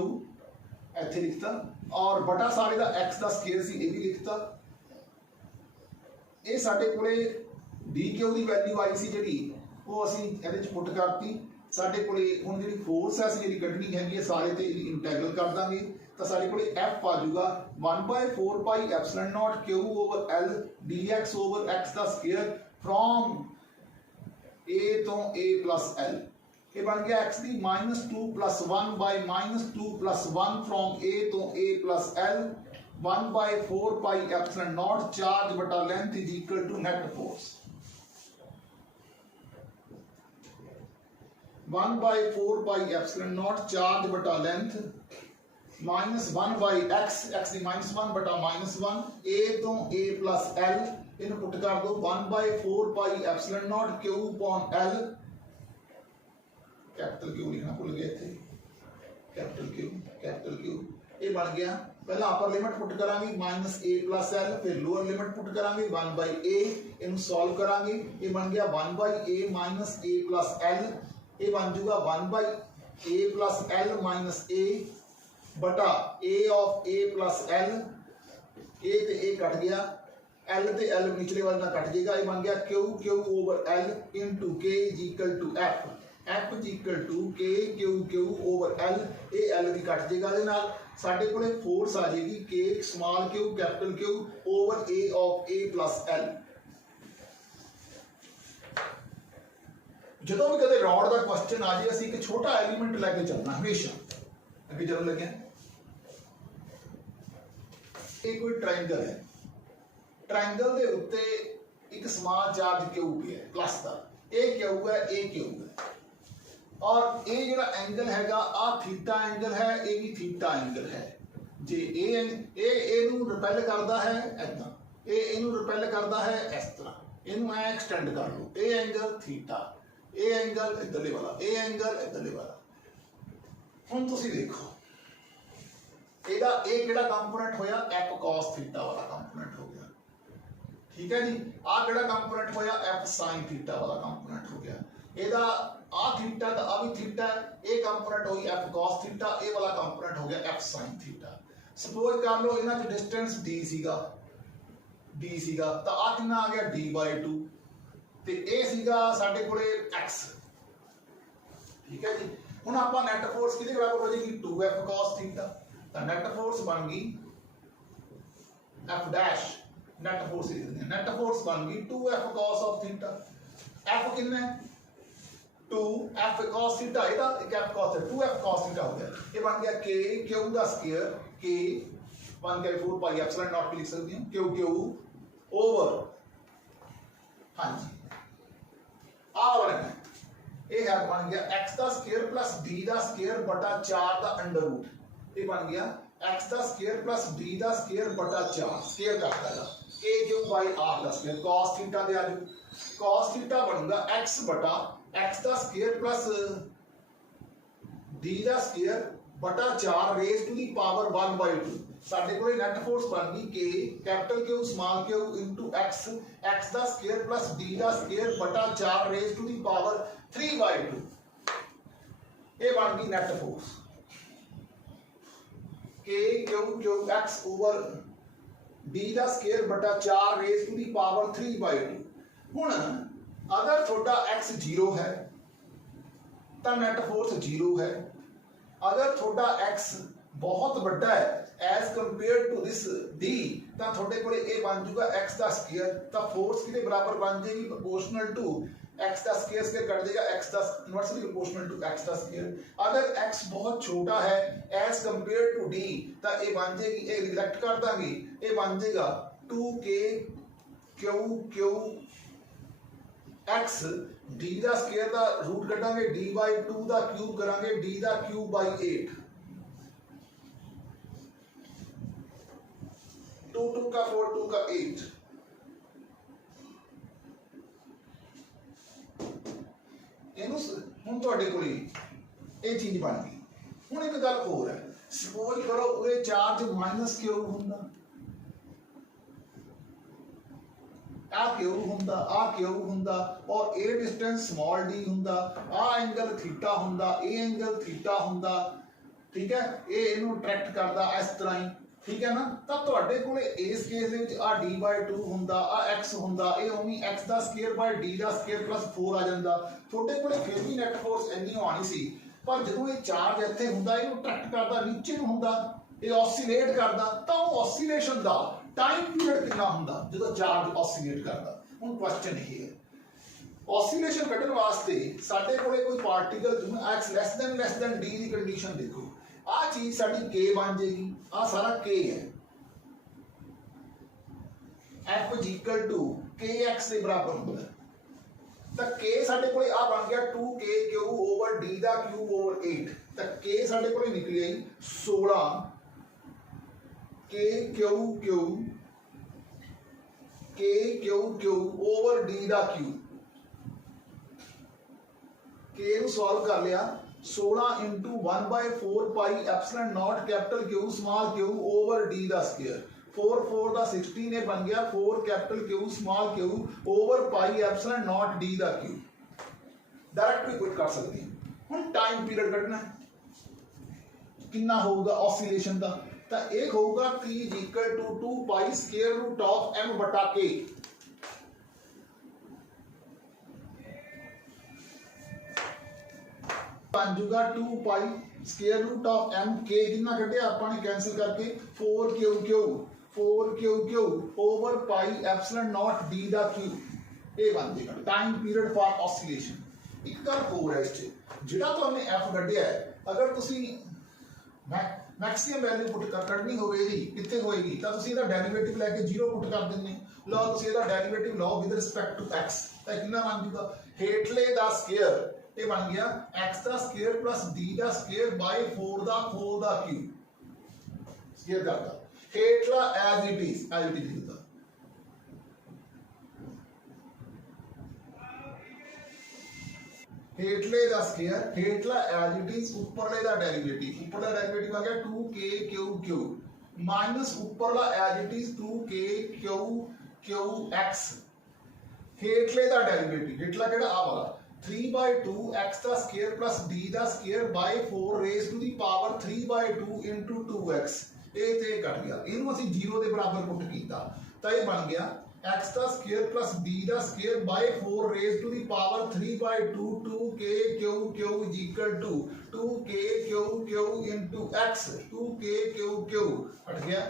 ਇੱਥੇ ਲਿਖਤਾ, और बटा सारे का x का स्केयर सी ये भी लिखता, ये साडे कोले डी क्यू की वैल्यू आई सी जिहड़ी वो असीं इहदे च पुट करती, साडे कोले हुण जिहड़ी फोर्स है असीं जिहड़ी कढनी हैगी सारे ते इंटैगल कर दांगे, तो साडे कोले f आ जाऊगा 1/4 pi epsilon not Q over l dx over x का square from a to a plus l, ये बन गया x दी -2 + 1 by -2 + 1 from a to a + l 1 by 4 pi epsilon naught charge बटा length is equal to net force 1 by 4 pi epsilon naught charge बटा लेंथ -1 बाई x दी -1 बटा -1 a तो a + l इन्हें पुट कर दो 1 by 4 pi epsilon nought q upon l capital Q लिखना भूल गए थे कैपिटल क्यू ये बन गया पहला अपर लिमिट पुट करांगे -a + l फिर लोअर लिमिट पुट करांगे 1 बाई a इनको सॉल्व करांगे ये बन गया 1 बाई a - a + l ये बन जाएगा 1 बाई a + l - a बटा a of a + l a ते a कट गया l ते l निचले वाले ना कट जाएगा ये बन गया q over l into k = f f = k q over l ये l भी कट जाएगा दे नाल साडे कोले फोर्स आ जाएगी k small q capital Q over a of a + l ਜਦੋਂ ਵੀ ਕਦੇ ਰॉड ਦਾ ਕੁਐਸਚਨ ਆ ਜਾਏ ਅਸੀਂ ਇੱਕ ਛੋਟਾ ਐਲੀਮੈਂਟ ਲੈ ਕੇ ਚੱਲਣਾ ਹਮੇਸ਼ਾ ਅੱਗੇ ਜਦੋਂ ਲੱਗਿਆ ਇਹ ਕੋਈ ट्रायंगल है ट्रायंगल ਦੇ ਉੱਤੇ ਇੱਕ ਸਮਾਨ ਚਾਰਜ q ਪਿਆ ਹੈ प्लस ਦਾ ਇਹ q है ਇਹ q है और ये ਜਿਹੜਾ एंगल हैगा आ थीटा एंगल है ये भी थीटा एंगल है जे ये ਇਹਨੂੰ ਰਿਪੈਲ ਕਰਦਾ ਹੈ ਇਦਾਂ ਇਹ ਇਹਨੂੰ ਰਿਪੈਲ ਕਰਦਾ ਹੈ ਇਸ ਤਰ੍ਹਾਂ ਇਹਨੂੰ ਐ ਐਕਸਟੈਂਡ ਕਰ ਲਓ ਇਹ ਐਂਗਲ थीटा ਇਹ ਐਂਗਲ ਇਧਰਲੇ ਵਾਲਾ ਇਹ ਐਂਗਲ ਇਧਰਲੇ ਵਾਲਾ ਹੁਣ ਤੁਸੀਂ ਦੇਖੋ ਇਹਦਾ ਇਹ ਕਿਹੜਾ ਕੰਪੋਨੈਂਟ ਹੋਇਆ f cos थीटा वाला कंपोनेंट हो गया ठीक है जी आ ਕਿਹੜਾ ਕੰਪੋਨੈਂਟ ਹੋਇਆ f sin थीटा वाला कंपोनेंट हो गया ਇਹਦਾ आ थीटा दा आ भी थीटा ये कंपोनेंट होगी f cos थीटा ये वाला कंपोनेंट हो गया f sin थीटा सपोज कर लो इन्हां च डिस्टेंस d सीगा तो आ कितना आ गया d/2 ते ए सीगा साडे कोले x ठीक है जी हुण आपां नेट फोर्स किहदे बराबर हो जाएगी 2f cos थीटा तो नेट फोर्स बन गई f dash net force net force बन गई 2f cos of theta f कितना है 2f cos थीटा ਇਹਦਾ ਇੱਕ f cos है 2f cos थीटा हो गया ये बन गया k q ਦਾ ਸਕੁਅਰ k 1 के 4 पाई एप्सिलॉन नॉट भी लिख सकते हैं q ओवर हां जी आ वाला ये है बन गया x ਦਾ ਸਕੁਅਰ प्लस d ਦਾ ਸਕੁਅਰ बटा 4 ਦਾ अंडर रूट ये बन गया x ਦਾ ਸਕੁਅਰ प्लस d ਦਾ ਸਕੁਅਰ बटा 4 ਸਕੁਅਰ करता है k q बाई r ਦਾ ਸਕੁਅਰ cos थीटा दे आ cos थीटा बनूंगा x बटा x ਦਾ ਸਕੁਅਰ प्लस d ਦਾ ਸਕੁਅਰ बटा 4 रेज टू दी पावर 1/2 ਸਾਡੇ ਕੋਲੇ ਨੈਟ ਫੋਰਸ ਬਣ ਗਈ k capital Q small q into x x ਦਾ ਸਕੁਅਰ प्लस d ਦਾ ਸਕੁਅਰ बटा 4 रेज टू दी पावर 3/2 ਇਹ ਬਣ ਗਈ net force k q x over d ਦਾ ਸਕੁਅਰ बटा 4 रेज टू दी पावर 3/2 ਹੁਣ अगर थोड़ा x 0 है तो नेट फोर्स 0 है अगर थोड़ा x बहुत बड़ा है as compare to this d तो थोड़े को ये बन जाएगा x का स्क्वायर तो फोर्स के बराबर बन जाएगी प्रोपोर्शनल टू x का स्क्वायर कट जाएगा x का इनवर्सली प्रोपोर्शनल टू x का स्क्वायर अगर x बहुत छोटा है एज कंपेयर टू d तो ये बन जाएगी ये रिजेक्ट कर देंगे ये बन जाएगा 2k q x d ਦਾ ਸਕੁਅਰ ਦਾ रूट कटांगे d/2 ਦਾ क्यूब करांगे d ਦਾ क्यूब 8 2 2 का 4 2 का 8 ਇਹਨੂੰ ਹੁਣ ਤੁਹਾਡੇ ਕੋਲ ਇਹ ਚੀਜ਼ ਬਣ ਗਈ ਹੁਣ ਇੱਕ ਗੱਲ ਹੋਰ ਹੈ ਸਪੋਜ਼ ਕਰੋ ਇਹ ਚਾਰਜ ਮਾਈਨਸ ਕਿਉਂ ਹੁੰਦਾ आ क्यों हुंदा आ क्यों हुंदा और ए डिस्टेंस स्मॉल d हुंदा आ एंगल थीटा हुंदा ए एंगल थीटा हुंदा ठीक है ये इनु ट्रैक्ट करदा इस तरह ही ठीक है ना तो ਤੁਹਾਡੇ ਕੋਲੇ ਇਸ ਕੇਸ ਦੇ ਵਿੱਚ ਆ d/2 ਹੁੰਦਾ ਆ x ਹੁੰਦਾ ਇਹ ਉਵੇਂ x ਦਾ ਸਕੁਅਰ ਬਾਈ d ਦਾ ਸਕੁਅਰ ਪਲੱਸ 4 ਆ ਜਾਂਦਾ ਤੁਹਾਡੇ ਕੋਲੇ ਫਿਰ ਵੀ ਨੈਟ ਫੋਰਸ ਇੰਨੀ ਆਣੀ ਸੀ ਪਰ ਜਦੋਂ ਇਹ ਚਾਰਜ ਇੱਥੇ ਹੁੰਦਾ ਇਹਨੂੰ ਟਰੈਕਟ ਕਰਦਾ ਨੀਚੇ ਨੂੰ ਹੁੰਦਾ ਇਹ ऑसिलेट करदा ਤਾਂ ਉਹ ऑसिलेशन ਦਾ टाइम पीरियड कितना हुंदा जो चार्ज ऑसिलेट करता हूँ क्वेश्चन ये है ऑसीलेशन कढ़न वास्ते साडे कोले कोई particle x less than D की कंडीशन देखो, आ चीज साडी के बन जाएगी, आ सारा के है, एफ इज इक्वल टू के एक्स के बराबर होता है, तो के साडे कोले आ बन गया 2k क्यूब ओवर डी दा क्यूब ओवर 8, तो के साडे कोले निकली आई 16 के क्यूब ओवर डी दा क्यूब, के ਨੂੰ सॉल्व कर लिया 16 into 1/4 pi epsilon not capital Q small Q over D दा स्क्वायर, 4 4 ਦਾ 16 ने बन गया 4 capital Q small Q over pi epsilon not D दा क्यू, डायरेक्ट भी पुट कर सकते हैं। हुन टाइम पीरियड कढना है कितना होगा ऑसिलेशन का, तो एक होगा t is equal to 2 pi square root of m बटा k, बन जूगा 2 pi square root of m k जिन्ना कटे आपने कैंसिल करके 4 cube over pi epsilon naught d दा क्यूब, ये बन जाएगा टाइम पीरियड फॉर ऑसिलेशन। एक गल हो रहा है इससे जिहड़ा तुहाने f कढिया है, अगर तुसी मैक्सिमम वैल्यू पुट करनी होवे दी कितने होएगी, तो तुसी इहदा डेरिवेटिव लेके 0 पुट कर दिंदे, लो तुसी इहदा डेरिवेटिव लो विद रिस्पेक्ट टू x, तो कितना बन जूगा हेठले दा स्क्वायर, ये बन गया x दा स्क्वायर प्लस d दा स्क्वायर बाय 4 दा होल दा क्यूब, स्क्वायर करदा हेठला एज इट इज लिखदा, हेठले दा स्क्वायर हेठला एज इट इज ऊपरले दा डेरिवेटिव आ गया 2k क्यूब माइनस ऊपरला as it is 2k cube x, हेठले दा डेरिवेटिव हेठला केड़ा आ वाला 3/2 x दा स्क्वायर प्लस d दा square by 4 raise to the power 3/2 into 2x, ये ते कट गया, इनू ਅਸੀਂ 0 ਦੇ ਬਰਾਬਰ ਪੁੱਟ ਕੀਤਾ, ਤਾਂ ਇਹ ਬਣ ਗਿਆ x दा स्क्वायर प्लस d दा square by 4 raise to the power 3/2 2k cube is equal to 2k cube into x, 2k cube हट गया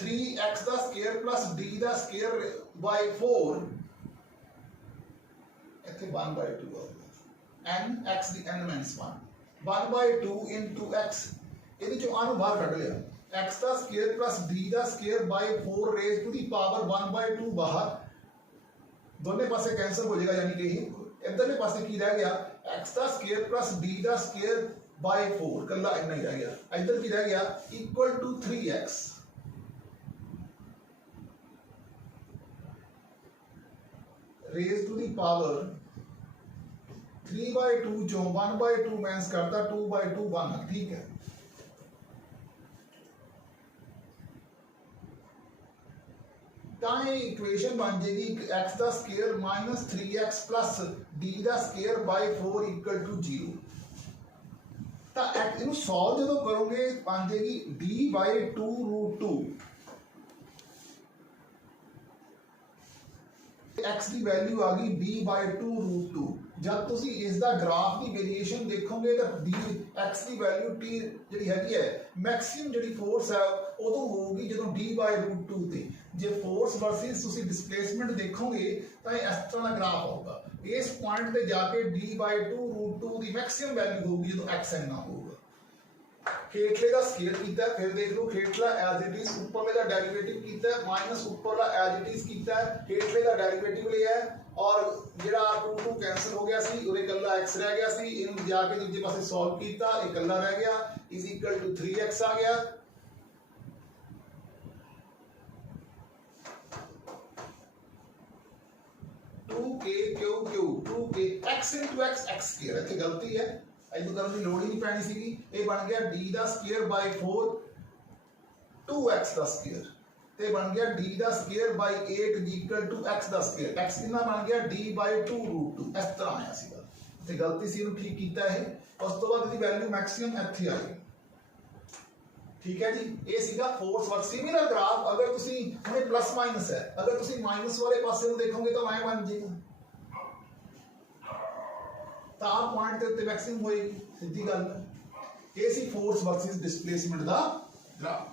3x दा स्क्वायर प्लस d दा स्क्वायर बाय 4 इथे 1/2 होगा n x the n - 1/2 into x, ਇਹਦੇ ਚੋਂ ਆ ਨੂੰ ਬਾਹਰ ਕੱਢ ਲਿਆ x ਦਾ ਸਕੁਅਰ प्लस d ਦਾ square by 4 raise to the power 1/2 बाहर, दोनों पासे कैंसिल हो जाएगा, यानी कि इधरले पासे की रह गया x ਦਾ ਸਕੁਅਰ प्लस d ਦਾ ਸਕੁਅਰ बाय 4, कल्ला इतना ही रह गया, इधर की रह गया equal to 3x raise to the power 3/2 चो 1/2 माइनस करता 2/2 1, ठीक है। इक्वेशन बन जाएगी x का square minus 3x plus d का स्क्वायर बाय 4 इक्वल टू 0, तो इनू सॉल्व जो करोगे बन जाएगी d/2√2, x की वैल्यू आ गई b/2√2, जब तुसी इसका ग्राफ की वेरिएशन देखोगे तो x की वैल्यू t जी हैगी है मैक्सिमम जी फोर्स है उदों होगी जो d/√2 ते, जे फोर्स वर्सेस तुसी डिस्प्लेसमेंट देखोगे तो इस तरह का ग्राफ होगा, इस पॉइंट पे जाके d/2√2 की मैक्सिमम वैल्यू होगी जो x इतना होगा। हेठले का स्केयर कीता है, फिर देख लो हेठला एज इट इज ऊपरले का डेरिवेटिव कीता है माइनस ऊपरला एज इट इज कीता है, हेठले का डेरिवेटिव लिया है और जेड़ा 2 कैंसिल हो गया सी और इकल्ला x रह गया सी, इनु जाके दूसरे पासे सॉल्व कीता इकल्ला रह गया इज इक्वल टू 3x आ गया, two x into x square, इत्थे गलती है इधर करने की लोड़ ही नहीं पैनी सी, ये बन गया d दा स्क्वायर बाय 4 2x दा स्क्वायर, ते बन गया d दा square by 8 equal to x दा स्क्वायर, x कितना बन गया d/2√2, इस तरह आया सीगा, ते गलती सी नु ठीक कीता है, उस तो बाद दी वैल्यू मैक्सिमम इत्थे आई, ठीक है जी। ये सीगा फोर्स वर्क सिमिलर ग्राफ, अगर तुसी हमें प्लस माइनस है, अगर तुसी माइनस वाले पासे नु देखोगे तो मैं बन जाएगा, तो आप पॉइंट के उत्ते मैक्सिमम होएगी, सीधी गल है। ये सी फोर्स वर्सेस डिस्प्लेसमेंट दा ग्राफ।